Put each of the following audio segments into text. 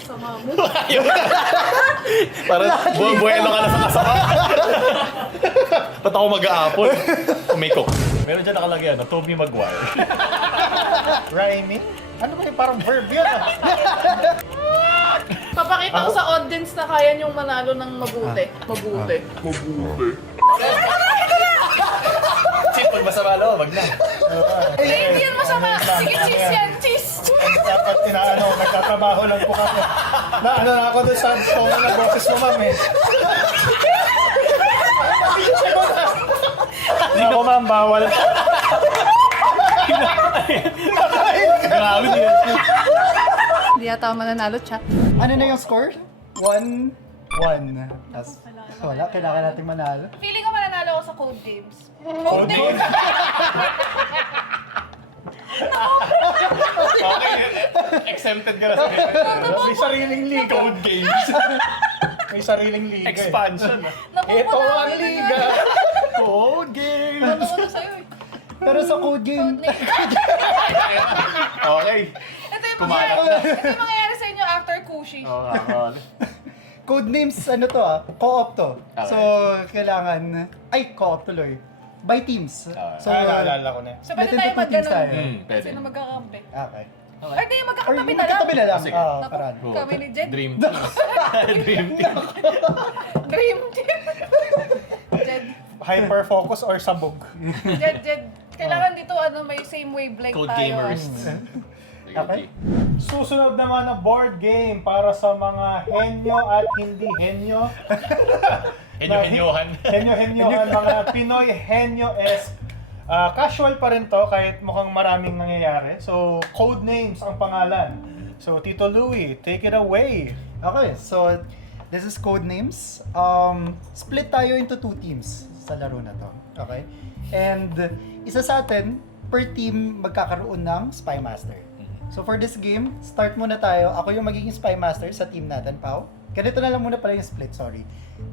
sama mo. Parang buhay-buhay lang ka na sa kasama. Ba't ako mag-aapon? Umikok. Meron dyan nakalagay ano, Tobey Maguire. Rhyming? Ano ba yung parang verb yun? Papakita ko sa audience na kaya niyong manalo ng mabuti. Mabuti. Chip, pag masama loob, wag na. Hindi yan masama. Sige, cheese yan. Cheese. Dapat nagtatrabaho lang po kami. Na ako doon sa tono ng boses mo, ma'am eh. Hindi ako, ma'am, bawal. Grabe niya. Hindi yata ako mananalo, chat. Ano na yung score? 1-1. Wala, kailangan natin manalo. Feeling ko mananalo ako sa Code Games. Okay. Okay, exempted ka na sa May sariling liga. Code Games. May sariling liga. eh. Expansion. Ito ang liga. Code Games. Ano sa'yo eh. Pero sa code game, Okay. Ito yung mangyayari sa inyo after Kushi. code names, ano to co-op to. Okay. So, kailangan, co-op tuloy. By teams. So, Naalala ko na. So, pwede Split tayo into two teams mag-ganon. tayo. Pwede. Sino magkakampi? Okay. Or di, Or magkakatabi na lang. magkatabi na lang. Sige. Oo, Naku, paraan. kami ni Jed. Dream team. Dream team. Dream team. Jed. Hyper-focus or sabog? Jed. Kailangan dito may same wavelength Code tayo. Gamers. Okay. Susunod naman na board game para sa mga henyo at hindi henyo. Henyo-henyohan. Henyo-henyohan, mga Pinoy henyo-esque. Casual pa rin to kahit mukhang maraming nangyayari. So, code names ang pangalan. So, Tito Louie, take it away. Okay, so this is code names. Split tayo into two teams sa laro na to. Okay? And isa sa atin, per team magkakaroon ng Spy Master. So for this game, start muna tayo. Ako yung magiging Spy Master sa team natin, Pao. Ganito na lang muna pala yung split, sorry.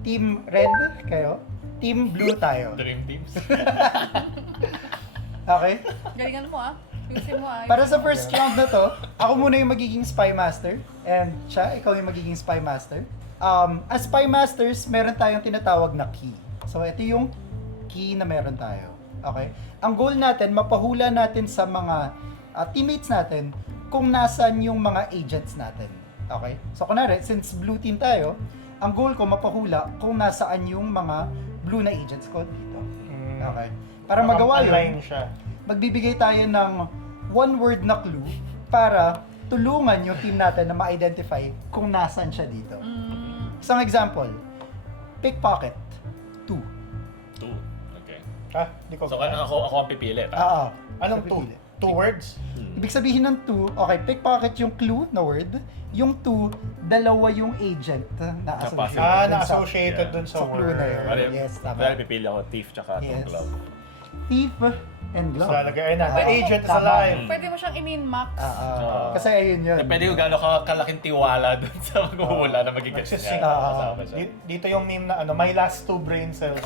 Team Red, kayo. Team Blue tayo. Dream teams. Okay? Galingan mo Yusin mo Para sa first round na to, ako muna yung magiging Spy Master. And siya, ikaw yung magiging Spy Master. As Spy Masters, meron tayong tinatawag na key. So ito yung key na meron tayo. Okay? Ang goal natin, mapahula natin sa mga teammates natin kung nasan yung mga agents natin. Okay? So kunwari, since blue team tayo, ang goal ko mapahula kung nasaan yung mga blue na agents ko dito. Okay? Para magawa Online yun, siya. magbibigay tayo ng one word na clue para tulungan yung team natin na ma-identify kung nasan siya dito. Isang example, pickpocket, 2. Two. Okay. Di ko. So ako ang pipili. Oo. Anong So, two? pipili. Two words? Ibig sabihin ng 2, okay, pickpocket yung clue na word, yung 2, dalawa yung agent na associated. Na-associated dun sa clue na yun. word. Yes, tama. Dahil pipili ako thief tsaka Yes. glove. Thief and So, glove. lalagay na. The Ah, agent is tama. alive. Pwede mo siyang in-min-max. Kasi ayun yun. Depende kung gaano kalaking tiwala dun sa maghuhula na magigets Nagsisync. niya. Ah. Kasama siya. Dito yung meme na my last 2 brain cells.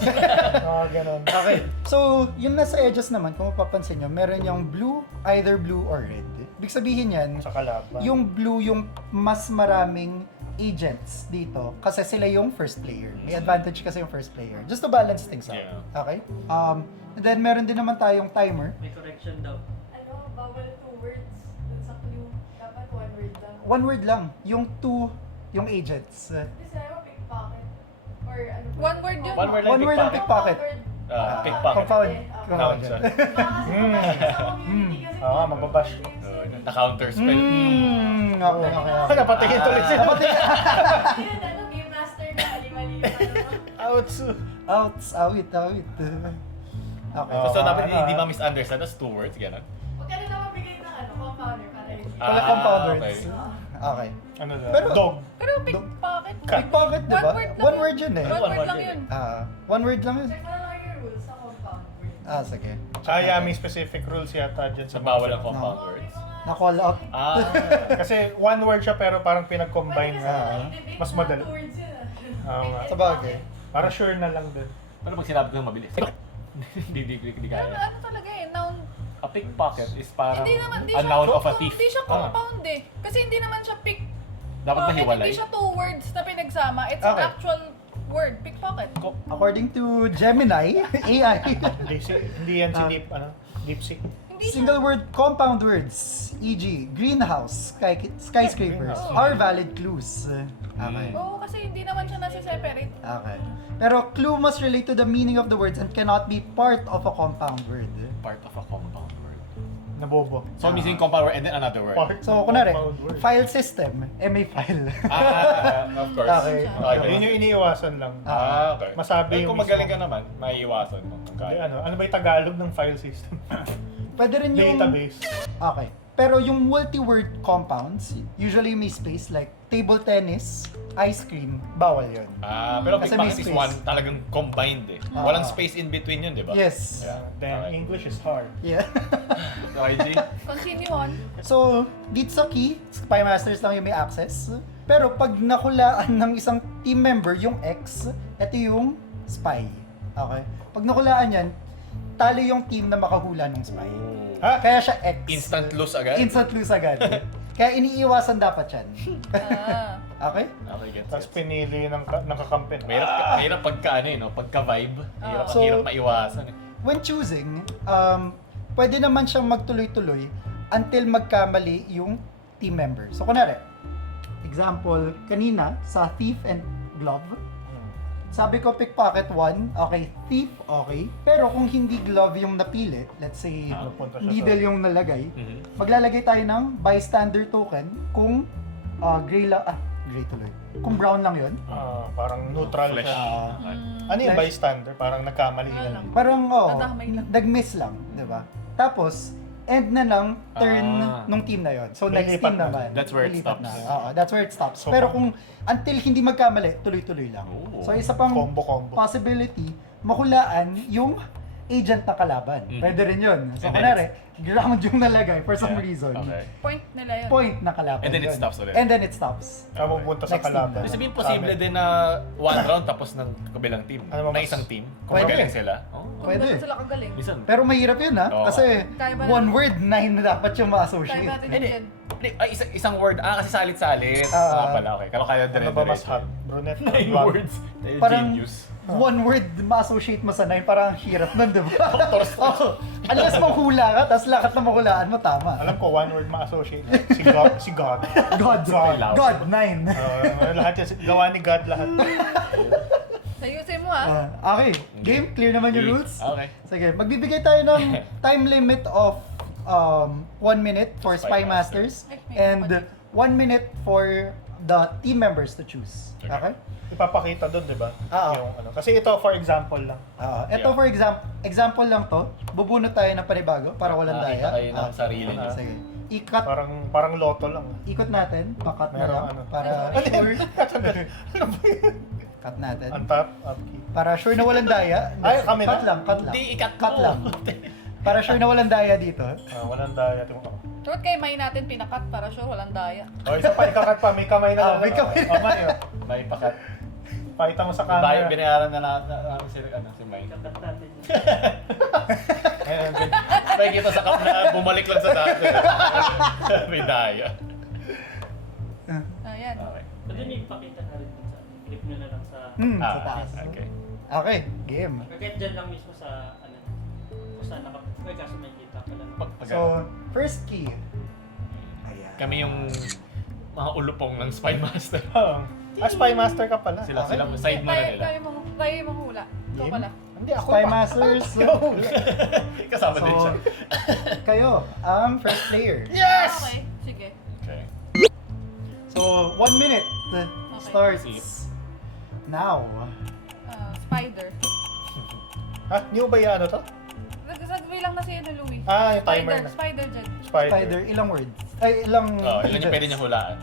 Ganon. Okay. So, yung nasa edges naman, kung mapapansin nyo, meron yung blue, either blue or red. Ibig sabihin yan, Sa kalaban. yung blue yung mas maraming agents dito kasi sila yung first player. May advantage kasi yung first player. Just to balance things out. Yeah. Okay? And then meron din naman tayong timer. May correction daw. Bawal 2 words dun sa clue. Dapat 1 word lang. One word lang. Yung two, yung agents. Hindi sila mo pickpocket. Or ano ba? One word yun. One word lang One word ang pickpocket. pickpocket. Pickpocket. Compound. Count siya. Sa community kasi Mababash. Na-counter spell. Okay. Napatingin tuloy sila. Yun, game master na mali-mali yung Outs. Awit. Okay. So dapat hindi ma-misunderstand. That's 2 words, gano'n. Huwag ka na lang mabigay ng compounder para hindi. Wala compound words. okay. Okay. Ano na? Pero- Dog. Pero pickpocket. Pickpocket, di ba? One word lang One word yun eh. One word lang yun. One word lang yun. Check mo na lang yung rules sa compound word. Sige. May specific rules yata dyan Sa bawal ang compound No. words. Na-call out. Kasi one word siya pero parang pinag-combine Kasi na. debate Mas mo madali. 2 words yun nga. Sabagay. Para sure na lang din. Pero pag sinabi ko mabilis, hindi kaya. Ano talaga noun. A pickpocket is parang Hindi naman, a noun of a thief. Hindi siya compound Kasi hindi naman siya Dapat na Bakit hiwalay. hindi siya two words na pinagsama? It's an Okay. actual word. Pickpocket. According to Gemini, AI, Hindi yan si DeepSeek. Hindi siya. single word compound words, e.g. greenhouse, skyscrapers, Greenhouse. are valid clues. Okay. Oo, kasi hindi naman siya nasi-separate. Okay. Pero clue must relate to the meaning of the words and cannot be part of a compound word. Part of a compound word. Nabobo. So, missing compound word and then another word. Part So, of kunwari, compound word. file system, MA file. Of course. Okay. Yun yung iniiwasan lang. Okay. Masabi Kung yung magaling mismo. ka naman, maiiwasan mo. Kung Hindi, kaya. ano ba yung Tagalog ng file system? Pwede rin yung... Database. Okay. Pero yung multi-word compounds, usually may space like table tennis, ice cream, bawal yun. Pero Kasi may pickpocket is space. one talagang combined eh. Walang space in between yun, di ba? Yes. Yeah. Then Okay. English is hard. Yeah. Okay, G? Continue on. So, dito sa key, Spy Masters lang yung may access. Pero pag nakulaan ng isang team member yung X, ito yung spy. Okay? Pag nakulaan yan, tali yung team na makahula ng spy. Ha? Kaya siya X. Instant lose agad? Instant lose agad. Kaya iniiwasan dapat yan. Ah. Okay? Okay, gets. Tapos pinili ng kakampi. Mahirap pagka ano eh, no? Pagka-vibe. Mahirap, So- mahirap maiwasan eh. When choosing, pwede naman siyang magtuloy-tuloy until magkamali yung team member. So, kunwari, example, kanina, sa thief and glove, sabi ko pickpocket 1, okay, thief, okay. Pero kung hindi glove yung napili, let's say, Napunta siya needle sa- yung nalagay, Mhm. maglalagay tayo ng bystander token kung gray tuloy. Kung brown lang yun. Parang neutral Flesh. siya. Mm. Ano yung Flesh. bystander? Parang nagkamali Wala lang. lang. Parang, Nadamay lang. nag-miss lang, di ba? Tapos, end na ng turn nung team na yon. So, next Lilipat team na. naman. That's where it lilipat stops. Na. Oo, that's where it stops. So, Pero kung until hindi magkamali, tuloy-tuloy lang. Oh. So, isa pang Combo. possibility, mahulaan yung agent na kalaban. Mhm. Pwede rin yun. So, And then kunwari, ground yung nalagay for some Yeah. reason. Okay. Point nila yun. Point na kalaban. And then it yun. stops ulit. And then it stops. Pupunta sa Next team kalaban. na. Ibig sabihin, posible din na one round tapos ng kabilang team. Ano ba Na mas- isang team. Kung Pwede. magaling sila. Oh. Kung Pwede. ganun sila kagaling. Minsan. Pero mahirap yun ha. Oo. Kasi Kaya ba one na- word, 9 na dapat yung Kaya ma-associate. natin Hindi. yun. Ay, isang word. Kasi salit-salit. Pala, okay. Kalo kaya Ano ba mas hot? Brunette or 9 blonde? words. Parang Genius. one word ma-associate mo sa 9, parang ang hirap nun, di ba? Oo. Unless manghula ka, tapos lahat na mahulaan mo, tama. Alam ko, one word ma-associate. Si God. Si God. God, Loud. God, 9. Lahat yan. Gawa ni God lahat. Ayusin mo ah. Okay, game, clear naman yung rules? Okay. Sige, magbibigay tayo ng time limit of 1 minute for Spy Spy Masters Master. and 1 minute for the team members to choose. Okay. Okay? Ipapakita doon, di ba? Oo. Yung ano. Kasi ito, for example lang. Ito Yeah. for example lang to. Bubunot tayo ng panibago para walang daya. Kayo ng sarili niyo. Sige. Ikat, Parang loto lang. ikot natin, pakat na Meron lang ano. para Ano sure. Cut natin. On top, up key. Para sure na walang daya. Ay, kami cut na? lang, cut lang. Hindi, ikat Cut mo. lang. Para sure na walang daya dito. Walang daya. Tingnan mo. Short kay may natin pinakat para sure walang daya. O, isa pa, ikakat pa. May kamay na lang. May kamay na. O, Mario. May pakat. Pakita mo sa Bayo, camera. binayaran na natin si Mike. Ayan, good. May kita sa cup na bumalik lang sa dati. May daya. Ayan. Okay. Pwede may ipakita na rin dun sa clip nyo na lang sa... Sa taas. Okay. Okay, game. Kahit dyan lang mismo sa ano, kung saan may kaso may kita pala. So, first key. Ayan. kami yung mga ulupong ng Spy Master. Spy Master ka pala. Sila side mo na nila. Tayo yung manghula. Ikaw Game? pala. Hindi, ako Spy pa. Masters. Kasama din siya. So, kayo, ang first player. Okay, sige. Okay. So, 1 minute starts now. Spider. Ha? New ba yung ano to? Nagsasabi lang na si Louie. Yung timer na. Spider dyan. Spider, ilang words? Ay, ilang Oh, ilan yung digits? pwede niya hulaan?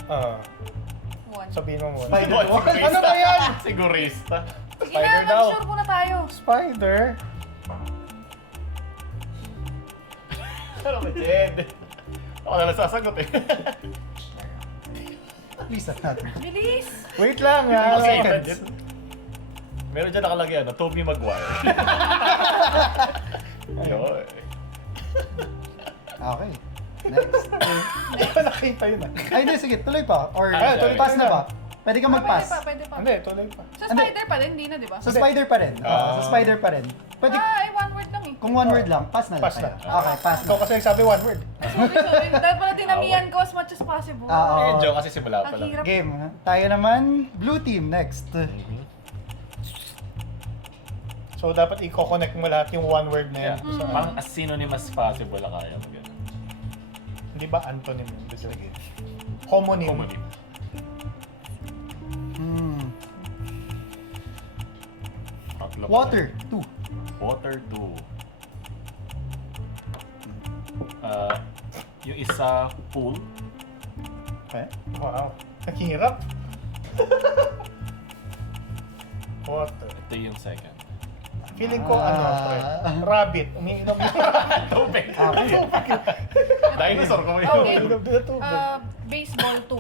One. Sabihin mo muna. Spider. Ano ba yan? Sigurista. Sige Spider na, daw. mag-sure muna tayo. Spider? Ano ba, Jed? Ako na lang sasagot eh. Please, natin. Bilis! Wait lang Ano ha. seconds? Meron dyan nakalagay Tobey Maguire. Ayun. Okay. Next. Hindi ko nakita yun ah. Ay, hindi, sige, tuloy pa. Or tuloy pass pa na na. ba? Pwede ka mag-pass. Pwede pa. Hindi, tuloy pa. Sa spider pa rin, hindi na, di ba? Sa spider pa rin. Sa spider pa rin. Pwede, One word lang eh. kung one word lang, pass na lang. Pass na. tayo. Okay, pass Ikaw na. kasi nagsabi one word. Sorry. Dapat pala dinamihan ko as much as possible. Oo. Medyo kasi simula pa Ang lang. hirap. Game. Tayo naman, blue team next. Mhm. So dapat i-connect mo lahat yung one word na yan. Yeah. Sa, Parang as synonym as possible lang kaya mo ganun. Hindi ba antonym yun? Basta lagi. Homonym. Homonym. Hmm. Tatlo pa Water, lang. 2. Water 2. Yung isa, pool. Okay. Wow. Ang hirap. Water. Ito yung second. Feeling ko pre. Rabbit. Umiinom yung Tubig. Okay. Dinosaur ko Okay. Umiinom din ng tubig. Baseball 2.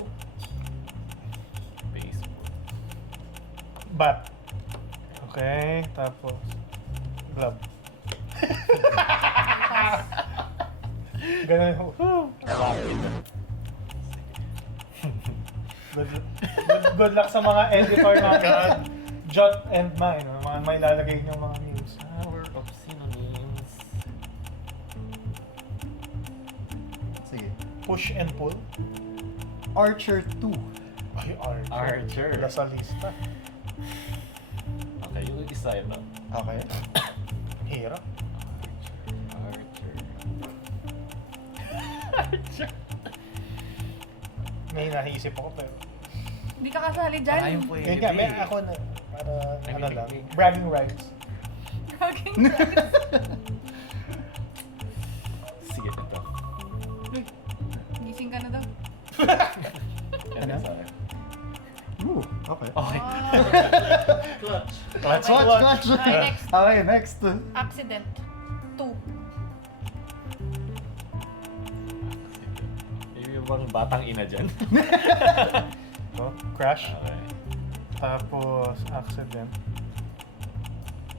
Baseball. Bat. Okay, tapos glove. Ganun. Good luck sa mga editor natin. Jot and mine, mga may lalagay nyo mga news. Power of synonyms. Sige. Push and pull. Archer 2. Ay, Archer. Archer. Wala sa lista. Okay, yung isa ito. Okay. Hirap. Archer. May nahiisip ako pero. Hindi ka kasali dyan. Ayun po Yun nga, may ako na para Ay, ano may lang. lig-lig. Bragging rights. Fucking Sige, ito. Gising ka na daw. Yan yung sa akin. Ooh, okay. Okay. Clutch. Clutch. Clutch. Okay, next. Okay, next. Accident 2. Yung bang batang ina dyan? No? Crash. Okay. Tapos accident.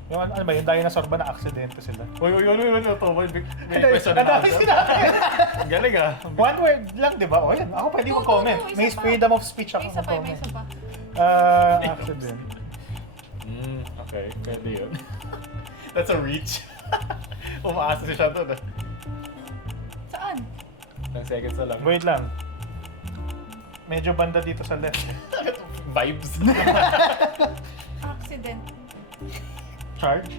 Yung ano ba, yung dinosaur ba na aksidente sila? Uy, ito. May question Ang na dami ako. sinabi. Galing ah. One word lang, di ba? O yan, ako pwede Two, mag-comment. two, two, May isa pa. freedom of speech ako May isa pa, may mag-comment. isa pa. Accident. Okay, pwede yun. That's a reach. Umaasa si siya doon. Saan? 10 seconds na lang. Wait lang. Medyo banda dito sa left. Vibes. Accident. Charge?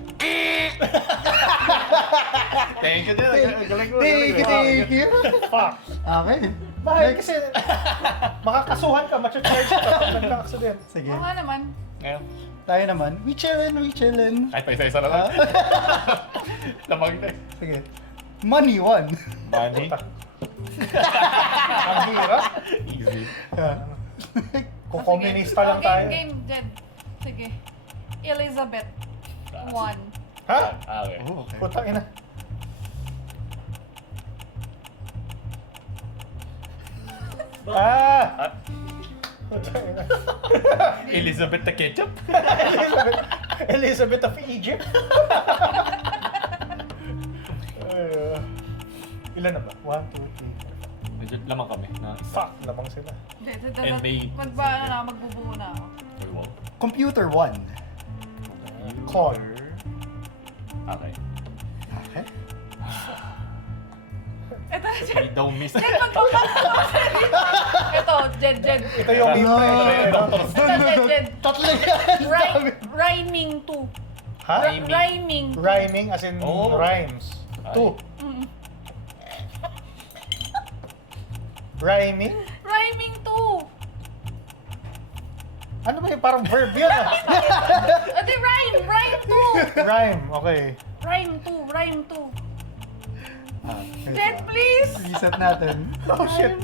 Thank you, Jen. Galing mo. Thank you. Fuck. Okay. Bakit kasi makakasuhan ka, matcha-charge ka pag nagka-accident. Sige. Oo nga naman. Ngayon, Tayo naman. We chillin'. kahit pa isa-isa na lang. Lamang na. Sige. Money 1. Money. Ang hirap. Easy. Kung komunista lang tayo. Game, Jed. Sige. Elizabeth 1. Ha? Okay. Oh, okay. Putang ina. Ah! Putang ina. Elizabeth the Ketchup? Elizabeth of Egypt. Ilan na ba? 1, 2, 3, 4. Medyo lamang kami na isa. Fuck, lamang sila. And may- Magbubuo na ako. Uy, wow. Computer 1. Call. Okay. Okay. Ito, Jed. We don't miss. Jed, magpapakita ko sa dito. Ito, Jed. Ito yung No. Ito, Jed. Tatlo yan. Rhyming 2. Ha? Rhyming. Rhyming as in Oh. rhymes. Ay. 2. Rhyming? Rhyming 2. Ano ba yung parang verb yun ah? Ate, rhyme. Rhyme 2. Rhyme, okay. Rhyme 2. Rhyme 2. Ah, Jed, please. reset natin. Oh shit.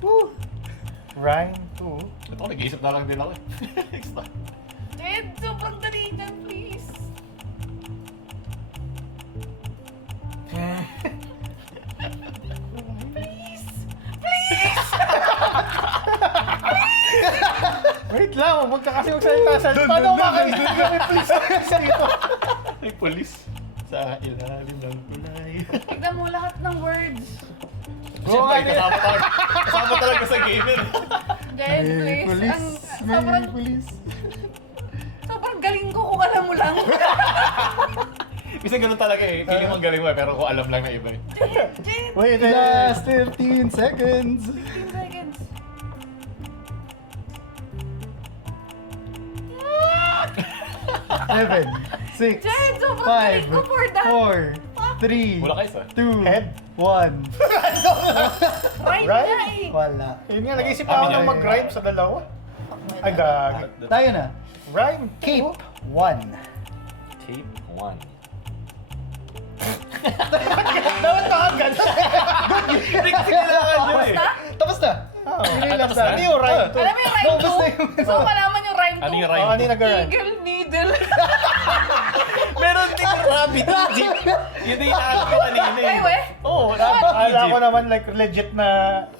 Woo. Rhyme 2. Ito, nag-iisip na lang din ako eh. Next time. Jed, sobrang dali dyan, please. Please. Please. Wait lang, huwag ka kasi magsalita. Paano makakaisip kami please dito? May pulis sa ilalim ng tulay. Tignan mo lahat ng words. Siyempre, kasama talaga sa gamer. Giant May Blaze. police. May Sobrang, police. sobrang galing ko kung alam mo lang. Kasi ganun talaga eh. Feeling mo galing mo eh, pero kung alam lang na iba eh. Jet! Wait, Last 15 seconds. 15 seconds. Seven, six, Jet! Sobrang five, galing ko for that. 4, 3, Wala kayo sa. 2, Head. 1. Right Right? na eh. Wala. Yun nga, nag-isip Kami ako niya. ng mag-rhyme sa dalawa. Ay, gagi. Tayo na. Rhyme. Cape 1. Tape 1. Dapat na agad. Hindi kasi kailangan yun eh. Tapos na. Tapos na. Ano yung rhyme to? Alam mo yung rhyme Tapos na 2? yung... Gusto ko malaman yung rhyme 2? Ano yung Oh, rhyme? ano yung nag-rhyme? Eagle Needle. Meron din Rabbit Egypt. Yun din yung ko kanina eh. Ay, we? Oo, Rabbit Akala ko Egypt. naman like legit na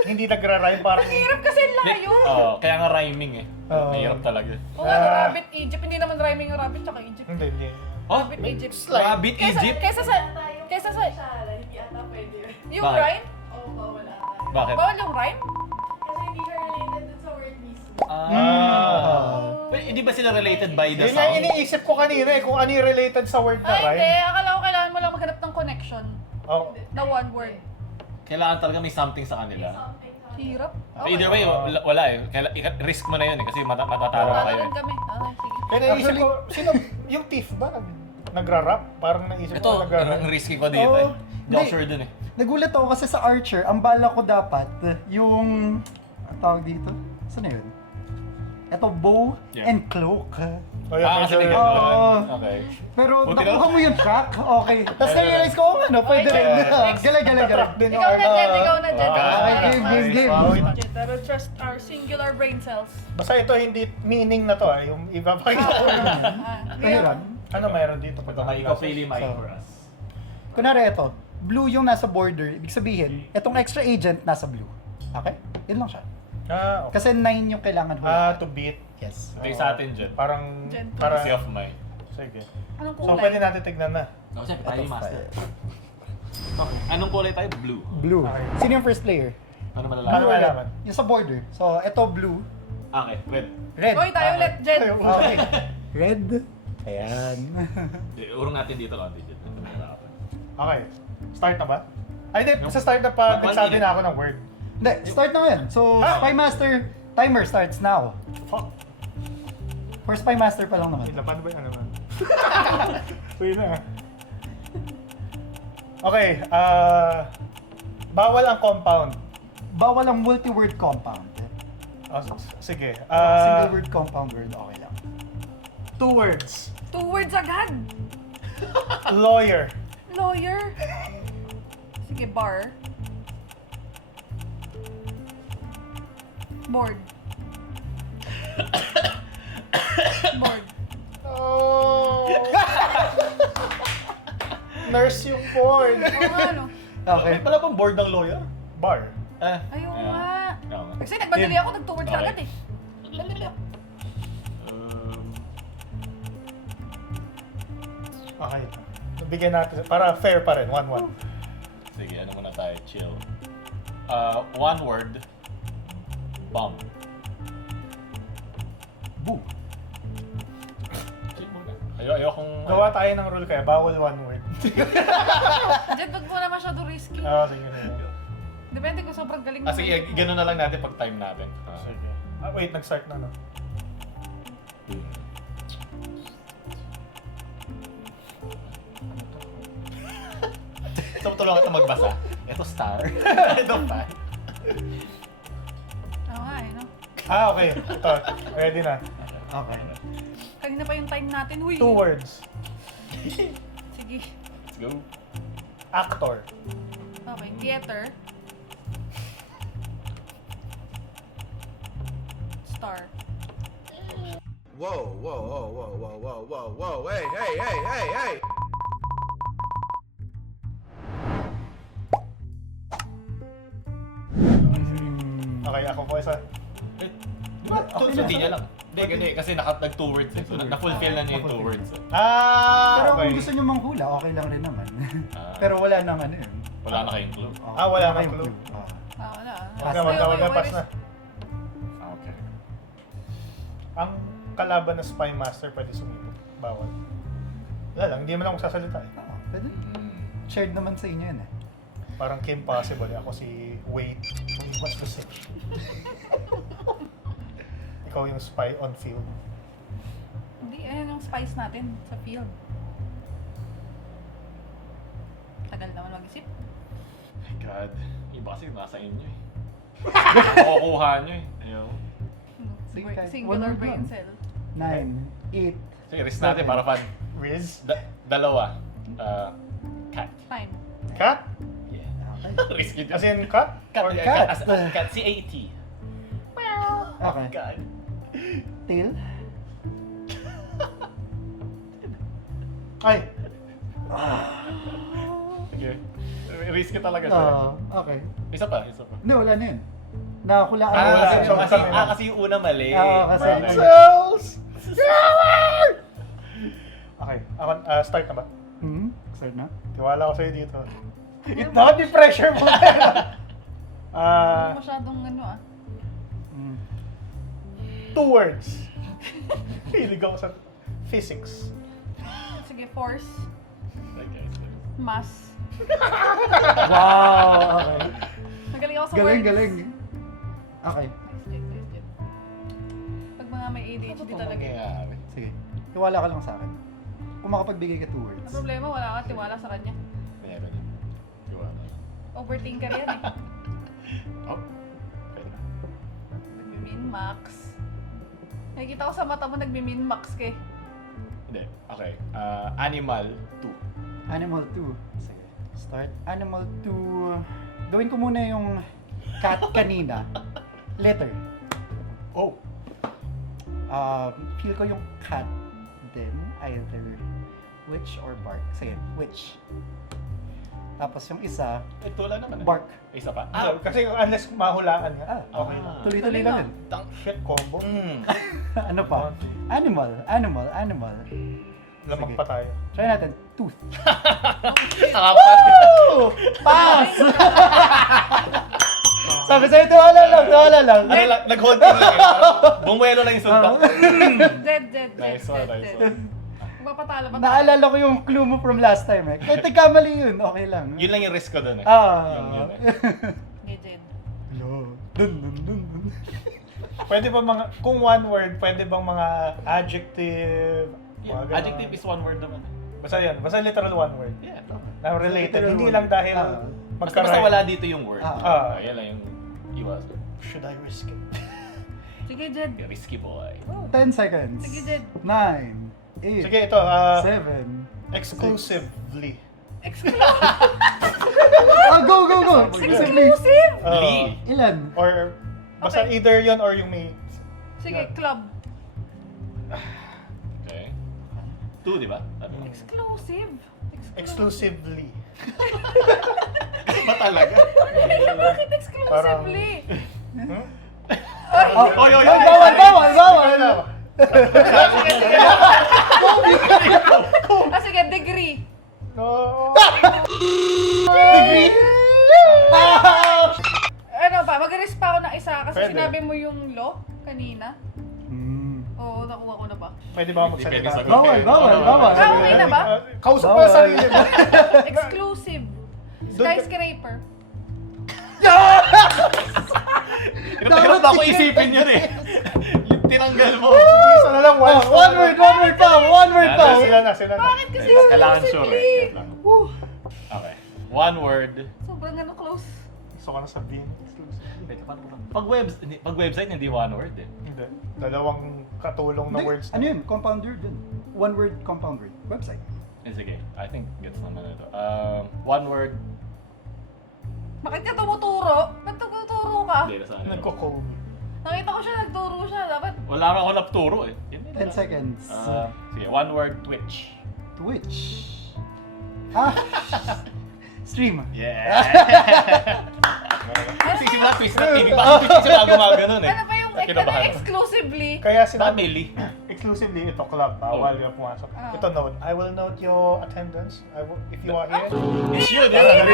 hindi nagra-rhyme parang... Ang hirap kasi layo. Oo, kaya nga rhyming eh. Oo. Mahirap talaga. Oo nga, Rabbit Egypt. Hindi naman rhyming yung Rabbit tsaka Egypt. Hindi, hindi. Oh, Rabbit Egypt. Rabbit Egypt? Kesa sa... Hindi ata pwede yun. Yung Bakit? rhyme? Oo, bawal ata. Bakit? Bawal yung rhyme? Kasi hindi siya related dun sa word mismo. Wait, hindi ba sila related by the Yun nga sound? iniisip ko kanina eh, kung ano yung related sa word na Ay, hindi. rhyme. Akala ko kailangan mo lang maghanap ng connection. Oh. Na one word. Kailangan talaga may something sa kanila. Something. Hirap. Either way, wala eh. Risk mo na yun eh, kasi matatalo na kayo Tatalan eh. kami. Okay, sige. Kaya naisip ko, sino, yung thief ba nagra-rap? Parang naisip Ito, ko nagra-rap. ang risky ko dito eh. Oh, Hindi ako hindi. sure dun eh. Nagulat ako kasi sa Archer, ang bala ko dapat, yung... Ang tawag dito? Saan na yun? Ito, bow Yeah. and cloak. Oh, yeah, Kasi may medyo- Oo. ganun. Okay. Pero Buti nakuha na- mo yung track, okay. Tapos na-realize ko, oh ano, pwede Okay, rin. next. Gala. Tatrack din yung Ikaw na, Jet. ano. Ikaw na, Jet. Okay, game. Wow. Jet, I will trust our singular brain cells. Basta ito hindi meaning na to yung ipapakita ko. Pahiram. Ano mayroon dito? Ito may ikaw pili mic So- for us. Kunwari ito, blue yung nasa border, ibig sabihin, itong extra agent nasa blue. Okay? Yun lang siya. Ah, okay. Kasi 9 yung kailangan hula. To beat. Yes. Ito yung sa atin dyan. Parang, Gentle. parang, Sea of Mind. sige. Anong So, kulay? pwede natin tignan na. Ako siyempre, tayo yung master. Ito, Okay. Anong kulay tayo? Blue. blue. Okay. Sino yung first player? Ano Ano malalaman? malaman? Yung sa border. So, ito blue. Okay, red. Red. Hoy, tayo ulit, Jet. Okay. Red. Ayan. Urong natin dito konti dyan. Okay. Start na ba? Ay, hindi. Sa start na pa, One nagsabi minute. na ako ng word. Hindi, start na ngayon. So, Ah! Spy Master timer starts now. Fuck. For Spy Master pa lang naman. Wait lang, paano ba yun? Ano naman? Wait na. Okay, bawal ang compound. Bawal ang multi-word compound. Sige. Single word compound word, okay lang. 2 words. 2 words agad. Lawyer. Lawyer. Sige, bar. Board. Board. Oh. Nurse yung board. Oo nga, no? Okay. May pala bang board ng lawyer? Bar. Ayun nga. Oo nga. Kasi nagmadali ako, nag-2 words Okay. agad eh. Okay. Bigyan natin. Para fair pa rin. 1-1. Sige, ano muna tayo? Chill. One word. Bomb. Boom. Chill muna. Ayokong... Gawa tayo ng rule kaya. Bawal 1 word. Jet, wag mo na masyado risky. Sige. Depende kung sobrang galing Ah, sige, gano'n na lang natin pag time natin. Sige. Wait, nag-start na no? So, tulungan kita magbasa. Ito star. Ito fan. Oo nga eh, no? Okay. Ito. Ready na. Okay. Kanina pa yung time natin, huy. 2 words. Sige. Let's go. Actor. Okay, theater. Star. Whoa, whoa, whoa, whoa, whoa, whoa, whoa, whoa, hey, hey, hey, hey, hey! Okay, ako po isa. Eh, di ba? Hindi niya lang. Hindi, ganun eh. Kasi nag-2 words eh. So, na-fulfill na niya yung 2 words eh. Pero Okay. kung gusto nyo manghula, okay lang rin naman. Ah. Pero wala nang ano yun. Wala na kayong clue. Wala kayong kang clue. Ah. Wag na, pass na. Okay. Ang kalaban na Spy Master pwede sumipot. Bawal. Wala lang, hindi man ako sasalita eh. Oo, pwede. Shared naman sa inyo yan eh. Parang Kim Possible. Ako si Wade. What's to say? Ikaw yung spy on field. Hindi, ayan yung spice natin sa field. Tagal naman mag-isip. My God. Iba kasi nasa inyo eh. Makukuha nyo eh. Ayaw. Sige, kahit Singular one word brain lang. cell. 9, 8. Sige, risk natin para fun. Riz? Dalawa. Cat. Fine. Cat? Yeah. Risky din. As in cat? Cat. Or Cat. cat. Cat. C-A-T. Okay. God. Tail. Ay! Sige. Risky talaga siya. Okay. Isa pa. No, wala na yun. Nakakulaan Ah, ko wala. kasi. Kasi yung una mali. Oo, kasi. Okay, ako, start na ba? Start na? Tiwala ko sa'yo dito. It not the pressure mo. Masyadong ano ah. 2 words. Hilig ako sa physics. Sige, force, Okay. mass. Wow! Okay. Magaling ako sa Galing, words. galing. Okay. Nice job. Pag mga may ADHD talaga. Nangyayari. Sige. Tiwala ka lang sa akin. Kung makapagbigay ka 2 words. Ang problema, wala ka tiwala sa kanya. Meron yun. Diba? Overthinker yan eh. Oh. Pwede na. Nagmi-min-max. Nakikita ko sa mata mo nagmi-min-max ka eh. Hindi. Okay. Animal 2. Animal 2. Sige. Start. Animal 2. Gawin ko muna yung cat kanina. Letter. Oh. Feel ko yung cat. Then, either witch or bark. Sige, witch. Tapos yung isa, Ito lang naman. bark. Isa pa. Kasi unless mahulaan nga, Ah, okay lang. Tuloy-tuloy lang yun. Shit, combo. Ano pa? Animal. Lamang Sige. pa tayo. Try natin. Tooth. Apat. Pass! Sabi sa'yo, tiwala lang. Nag-hold in lang eh. Bumuelo lang yung suntok. Dead. Nice one. Magpapatalo pa tayo. Naalala ko yung clue mo from last time eh. Kahit nagkamali yun, okay lang. Yun lang yung risk ko dun eh. Ah. Yun eh. Okay, Jed. No. Dun. Pwede ba mga, kung one word, pwede bang mga adjective? Yeah. Mga ganun? Adjective is one word naman. Basta yan, basta literal one word. Yeah. Na related, Literal hindi word. lang dahil Basta magka-rhyme. wala dito yung word. Ah. Yan lang yung iwas. Should I risk it? Sige, Jed. Risky boy. 10 seconds. Sige, Jed. 9, 8, Sige, ito, 7. exclusively. Go! Exclusive! Lee. Ilan? Or, basta Okay. either yon or yung may... Sige, club. Okay. 2, di ba? Ano? Exclusive. Exclusively. Ba talaga? Bakit exclusively? Hmm? Oy! Bawal! Sige, degree. No. Degree? Ano ba, mag-risk pa ako ng isa kasi Pwede. sinabi mo yung law kanina. Oo, nakuha ko na ba? Pwede ba ako Depende magsalita? sa Bawal. Ah, okay na ba? Kausap ko na sarili mo. Exclusive. Skyscraper. Hirap na ako isipin yun eh. Yung tinanggal mo. Isa na lang, one One word pa. Sila na. Bakit kasi Kailangan sure exclusively? eh. Wait lang. Okay. One word. Sobrang ano close. Gusto ko na sabihin. Teka, paano ko lang? Pag website, hindi one word eh. Hindi. Dalawang katulong na words. Ano yun? Compound word yun. One word compound word. Website. Sige, I think gets naman na ito. One word. Bakit ka tumuturo? Ba't tumuturo ka? Hindi, nasa ano. Nagko-code. Nakita ko siya, nagturo siya. Dapat Wala nga ako napturo eh. Yun din 10 lang. seconds. Sige, one word, Twitch. Twitch. Stream. Yeah! Sisimula twist na TV. Bakit twist sila gumagano eh? ano pa yung Kinabahan. exclusively? Kaya Bakit sinabi, may Lee? exclusively ito club, bawal yung pumasok. Ah. Ito note, I will note your attendance if you are here. It's yun, nice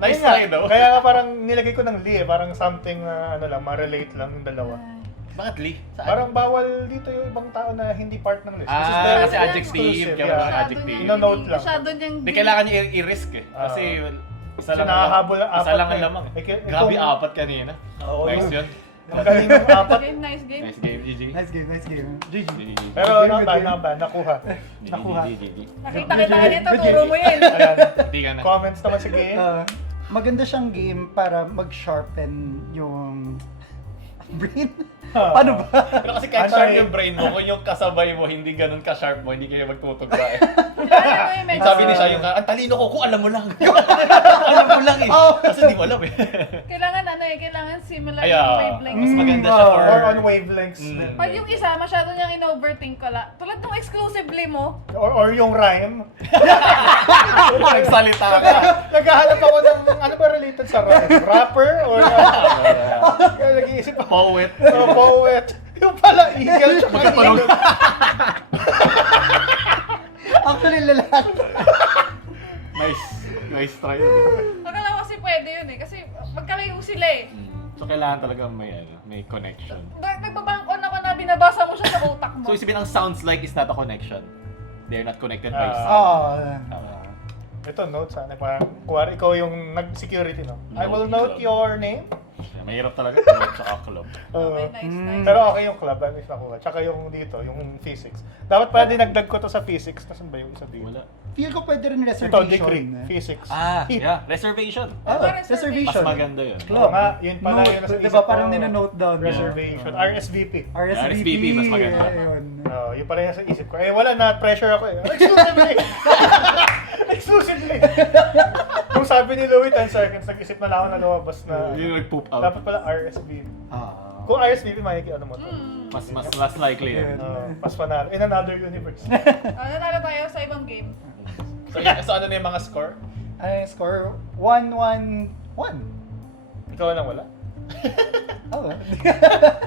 Ayun nga, try though. Kaya nga parang nilagay ko ng Lee, parang something na ano lang, ma-relate lang yung dalawa. Bakit Lee? Saan? Parang bawal dito yung ibang tao na hindi part ng list. Ah, very kasi adjective, exclusive, kaya yeah. mga adjective. Ino-note lang. Masyado niyang... Hindi kailangan niya i-risk eh. Kasi isa lang nakahabol ang isa apat lang na ang eh. lamang. Eh, Grabe, itong- 4 kanina. Oo, Nice yung- yun. Ang galing ng apat. Nice game. Nice game, GG. Nice game, nice game. GG. Pero Good not game, bad, good not bad. Nakuha. Nakuha. Nakita kita ganito, turo mo yun. Ayan. Hindi ka na. Comments naman sa game. Maganda siyang game para mag-sharpen yung brain. Ah. Paano ba? Pero kasi kahit Ano sharp eh? yung brain mo, kung yung kasabay mo hindi ganun ka-sharp mo, hindi kayo magtutugma eh. Ano yung Sabi ni siya yung, ang talino ko, kung alam mo lang. alam mo lang eh. Kasi hindi mo alam eh. Kailangan similar Ay, yung wavelength. mas maganda siya for... Or on wavelengths Mm. din. Pag yung isa, masyado niyang in-overthink ka la. Tulad nung exclusively mo, Or yung rhyme. Nagsalita ka. Naghahanap ako ng ano ba related sa rhyme? Rapper? Or kaya nag-iisip ako. Poet. Poet. Yung pala, eagle. Tsaka Magkatulog. eagle. Actually, lahat. Nice try. akala ko kasi pwede yun eh. Kasi magkalayo sila eh. So kailangan talaga may connection. Nagbabank on ako na binabasa mo siya sa utak mo. So isipin ang sounds like is not a connection. They're not connected by Ah. sound. Ito, note sana. Parang, kuwari ikaw yung nag-security, no? I will Note note club. your name. Mahirap talaga kung sa club. Okay, nice. Pero okay yung club, at least nakuha. Tsaka yung dito, yung physics. Dapat pala dinagdag ko to sa physics. Nasaan ba yung isa dito? Wala. Feel ko pwede rin Ito, reservation. degree. Physics. Yeah. Reservation. Mas Reservation. maganda yun. Oo nga, yun pala yun nasa isip Diba ko. parang nina-note down. Reservation. RSVP. RSVP. mas maganda. Ayun. Yun pala yung nasa isip ko. Eh, wala na, pressure ako eh. Exclusively! Exclusively! Kung sabi ni Louie, 10 seconds, nag-isip na lang ako na lumabas na. Yung nag-poop out. Dapat pala RSVP. Ah. Kung RSVP, ano mo to? Mas likely yun. Pas panalo. In another universe. Nanalo tayo sa ibang game. So ano na yung mga score? Ay, score 1-1-1. Ikaw lang wala? Oh.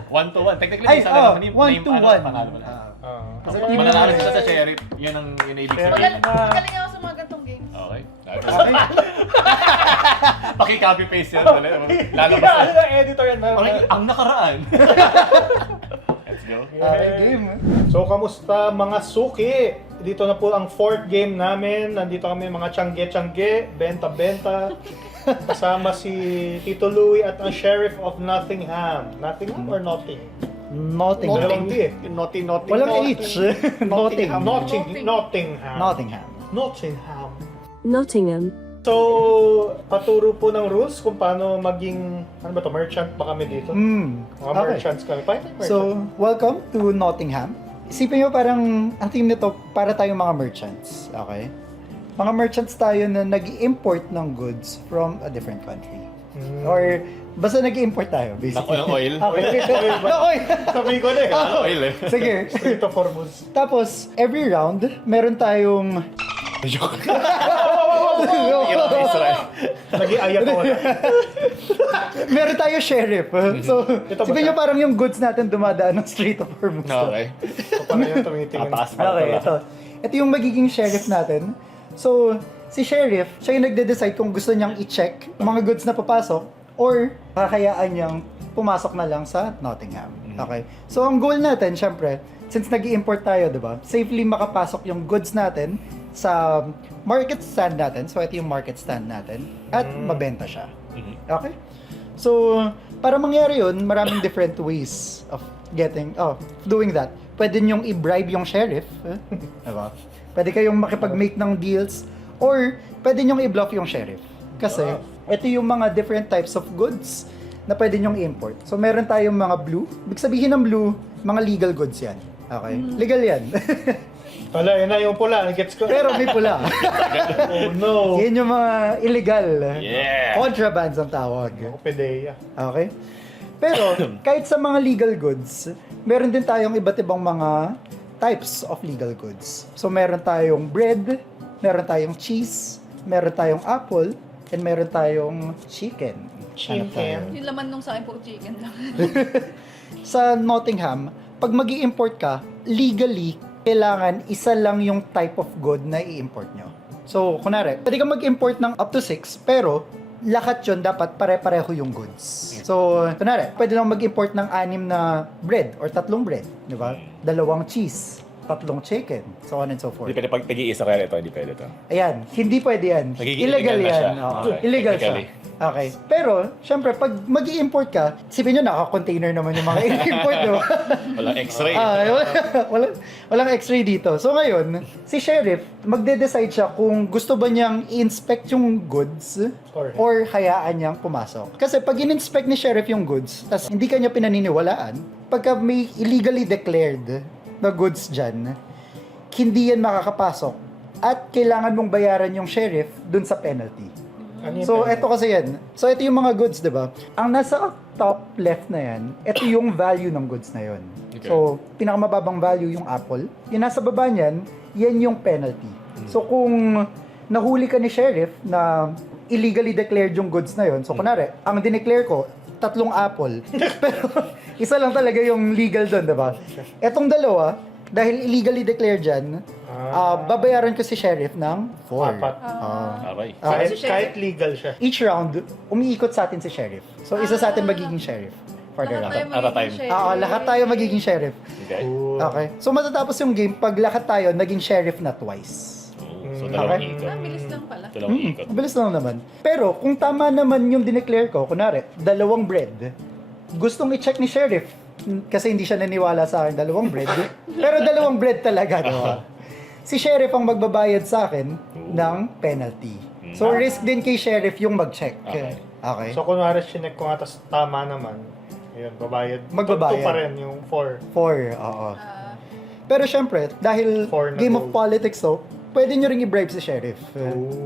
1-1. Technically, Ay, isa lang naman yung 1-1. panalo mo na. Kasi Mananalo siya sa sheriff. Yun ang ibig sabihin. Magaling ako sa mga gantong games. Okay. Okay. Paki-copy-paste yan. Lalabas Ano na. na editor yan? Okay, ang nakaraan. Let's go. Okay, game. So, kamusta mga suki? Dito na po ang 4th game namin. Nandito kami mga tiyangge-tiyangge, benta-benta. Kasama si Tito Louie at ang Sheriff of Nottingham. Nottingham or Notting? Nottingham. Dalawang D eh. Naughty. Walang H. Nottingham. Nottingham. Nottingham. Nottingham. Nottingham. So, paturo po ng rules kung paano maging, ano ba to, merchant ba kami dito? Mga Okay. merchants kami. Paano yung merchant? So, welcome to Nottingham. Isipin nyo parang ang team nito para tayong mga merchants. Okay? Mga merchants tayo na nag-import ng goods from a different country. Or basta nag-import tayo, basically. Ng oil? Okay. Ng oil. Sabi ko na eh. Oil eh. Sige. Street of Hormuz. Tapos, every round, meron tayong... Israel. Nag-iaya ko na. meron tayo sheriff. So, Ito ba isipin siya? nyo parang yung goods natin dumadaan ng Strait of Hormuz. Okay. Ito pala yung tumitingin. Tataas pa Okay, pala. ito. Ito yung magiging sheriff natin. So, si sheriff, siya yung nagde-decide kung gusto niyang i-check mga goods na papasok or kakayaan niyang pumasok na lang sa Nottingham. Okay? So, ang goal natin, syempre, since nag-i-import tayo, di ba? Safely makapasok yung goods natin sa market stand natin. So, ito yung market stand natin. At mabenta siya. Okay? So, para mangyari yun, maraming different ways of doing that. Pwede niyong i-bribe yung sheriff. Diba? Pwede kayong makipag-make ng deals or pwede niyong i-bluff yung sheriff. Kasi ito yung mga different types of goods na pwede niyong i-import. So meron tayong mga blue. Ibig sabihin ng blue, mga legal goods yan. Okay? Legal yan. Wala, yun na yung pula. Gets ko. Pero may pula. Oh no. Yan yung mga illegal. Yeah. Contrabands ang tawag. Pedeya. Okay? Pero, kahit sa mga legal goods, meron din tayong iba't ibang mga types of legal goods. So, meron tayong bread, meron tayong cheese, meron tayong apple, and meron tayong chicken. Hanap tayo. Yung laman nung sa akin, puro chicken lang. Sa Nottingham, pag mag-i-import ka, legally, kailangan isa lang yung type of good na i-import nyo. So, kunwari, pwede ka mag-import ng up to 6, pero lahat yun dapat pare-pareho yung goods. So, kunwari, pwede lang mag-import ng 6 na bread or 3 bread, di ba? 2 cheese, 3 chicken, so on and so forth. Hindi pwede pag tag-iisa kaya ito, hindi pwede ito. Ayan, hindi pwede yan. Nagiging Illegal illegal na yan. siya. Oo. Okay, Illegal siya. technically. Okay. Pero, syempre, pag mag-i-import ka, sipin nyo, naka-container naman yung mga i-import, di ba? Walang x-ray. Walang x-ray dito. So ngayon, si Sheriff, magde-decide siya kung gusto ba niyang i-inspect yung goods or hayaan niyang pumasok. Kasi pag in-inspect ni Sheriff yung goods, tas hindi kanya pinaniniwalaan, pagka may illegally declared na goods dyan, hindi yan makakapasok at kailangan mong bayaran yung Sheriff dun sa penalty. Ano yung So, penalty? eto kasi yan. So, ito yung mga goods, di ba? Ang nasa top left na yan, ito yung value ng goods na yon. Okay. So, pinakamababang value yung apple. Yung nasa baba niyan, yan yung penalty. So, kung nahuli ka ni Sheriff na illegally declared yung goods na yon, so, kunwari, ang dineclare ko, 3 apple. Pero, isa lang talaga yung legal doon, di ba? Etong dalawa, dahil illegally declared dyan, babayaran ko si Sheriff ng 4. 4. Aray. Kahit legal siya. Each round, umiikot sa atin si Sheriff. So, isa sa atin magiging Sheriff for the Lahat round. tayo At a time. magiging sheriff. Lahat tayo magiging Sheriff. Okay. Okay. So, matatapos yung game pag lahat tayo naging Sheriff na twice. So, dalawang Okay. ikot. Bilis lang pala. Dalawang ikot. Mabilis lang naman. Pero, kung tama naman yung dineclare ko, kunwari, 2 bread, gustong i-check ni Sheriff, kasi hindi siya naniwala sa akin 2 bread, pero 2 bread talaga, diba? Si Sheriff ang magbabayad sa akin ng penalty. So, risk din kay Sheriff yung mag-check. Okay. Okay. So, kunwari, chinek ko nga, tas tama naman. Ayun, babayad. Magbabayad. 2 pa rin yung 4. 4, oo. Pero syempre, dahil Four na game of goal. politics to, pwede nyo ring i-bribe si Sheriff.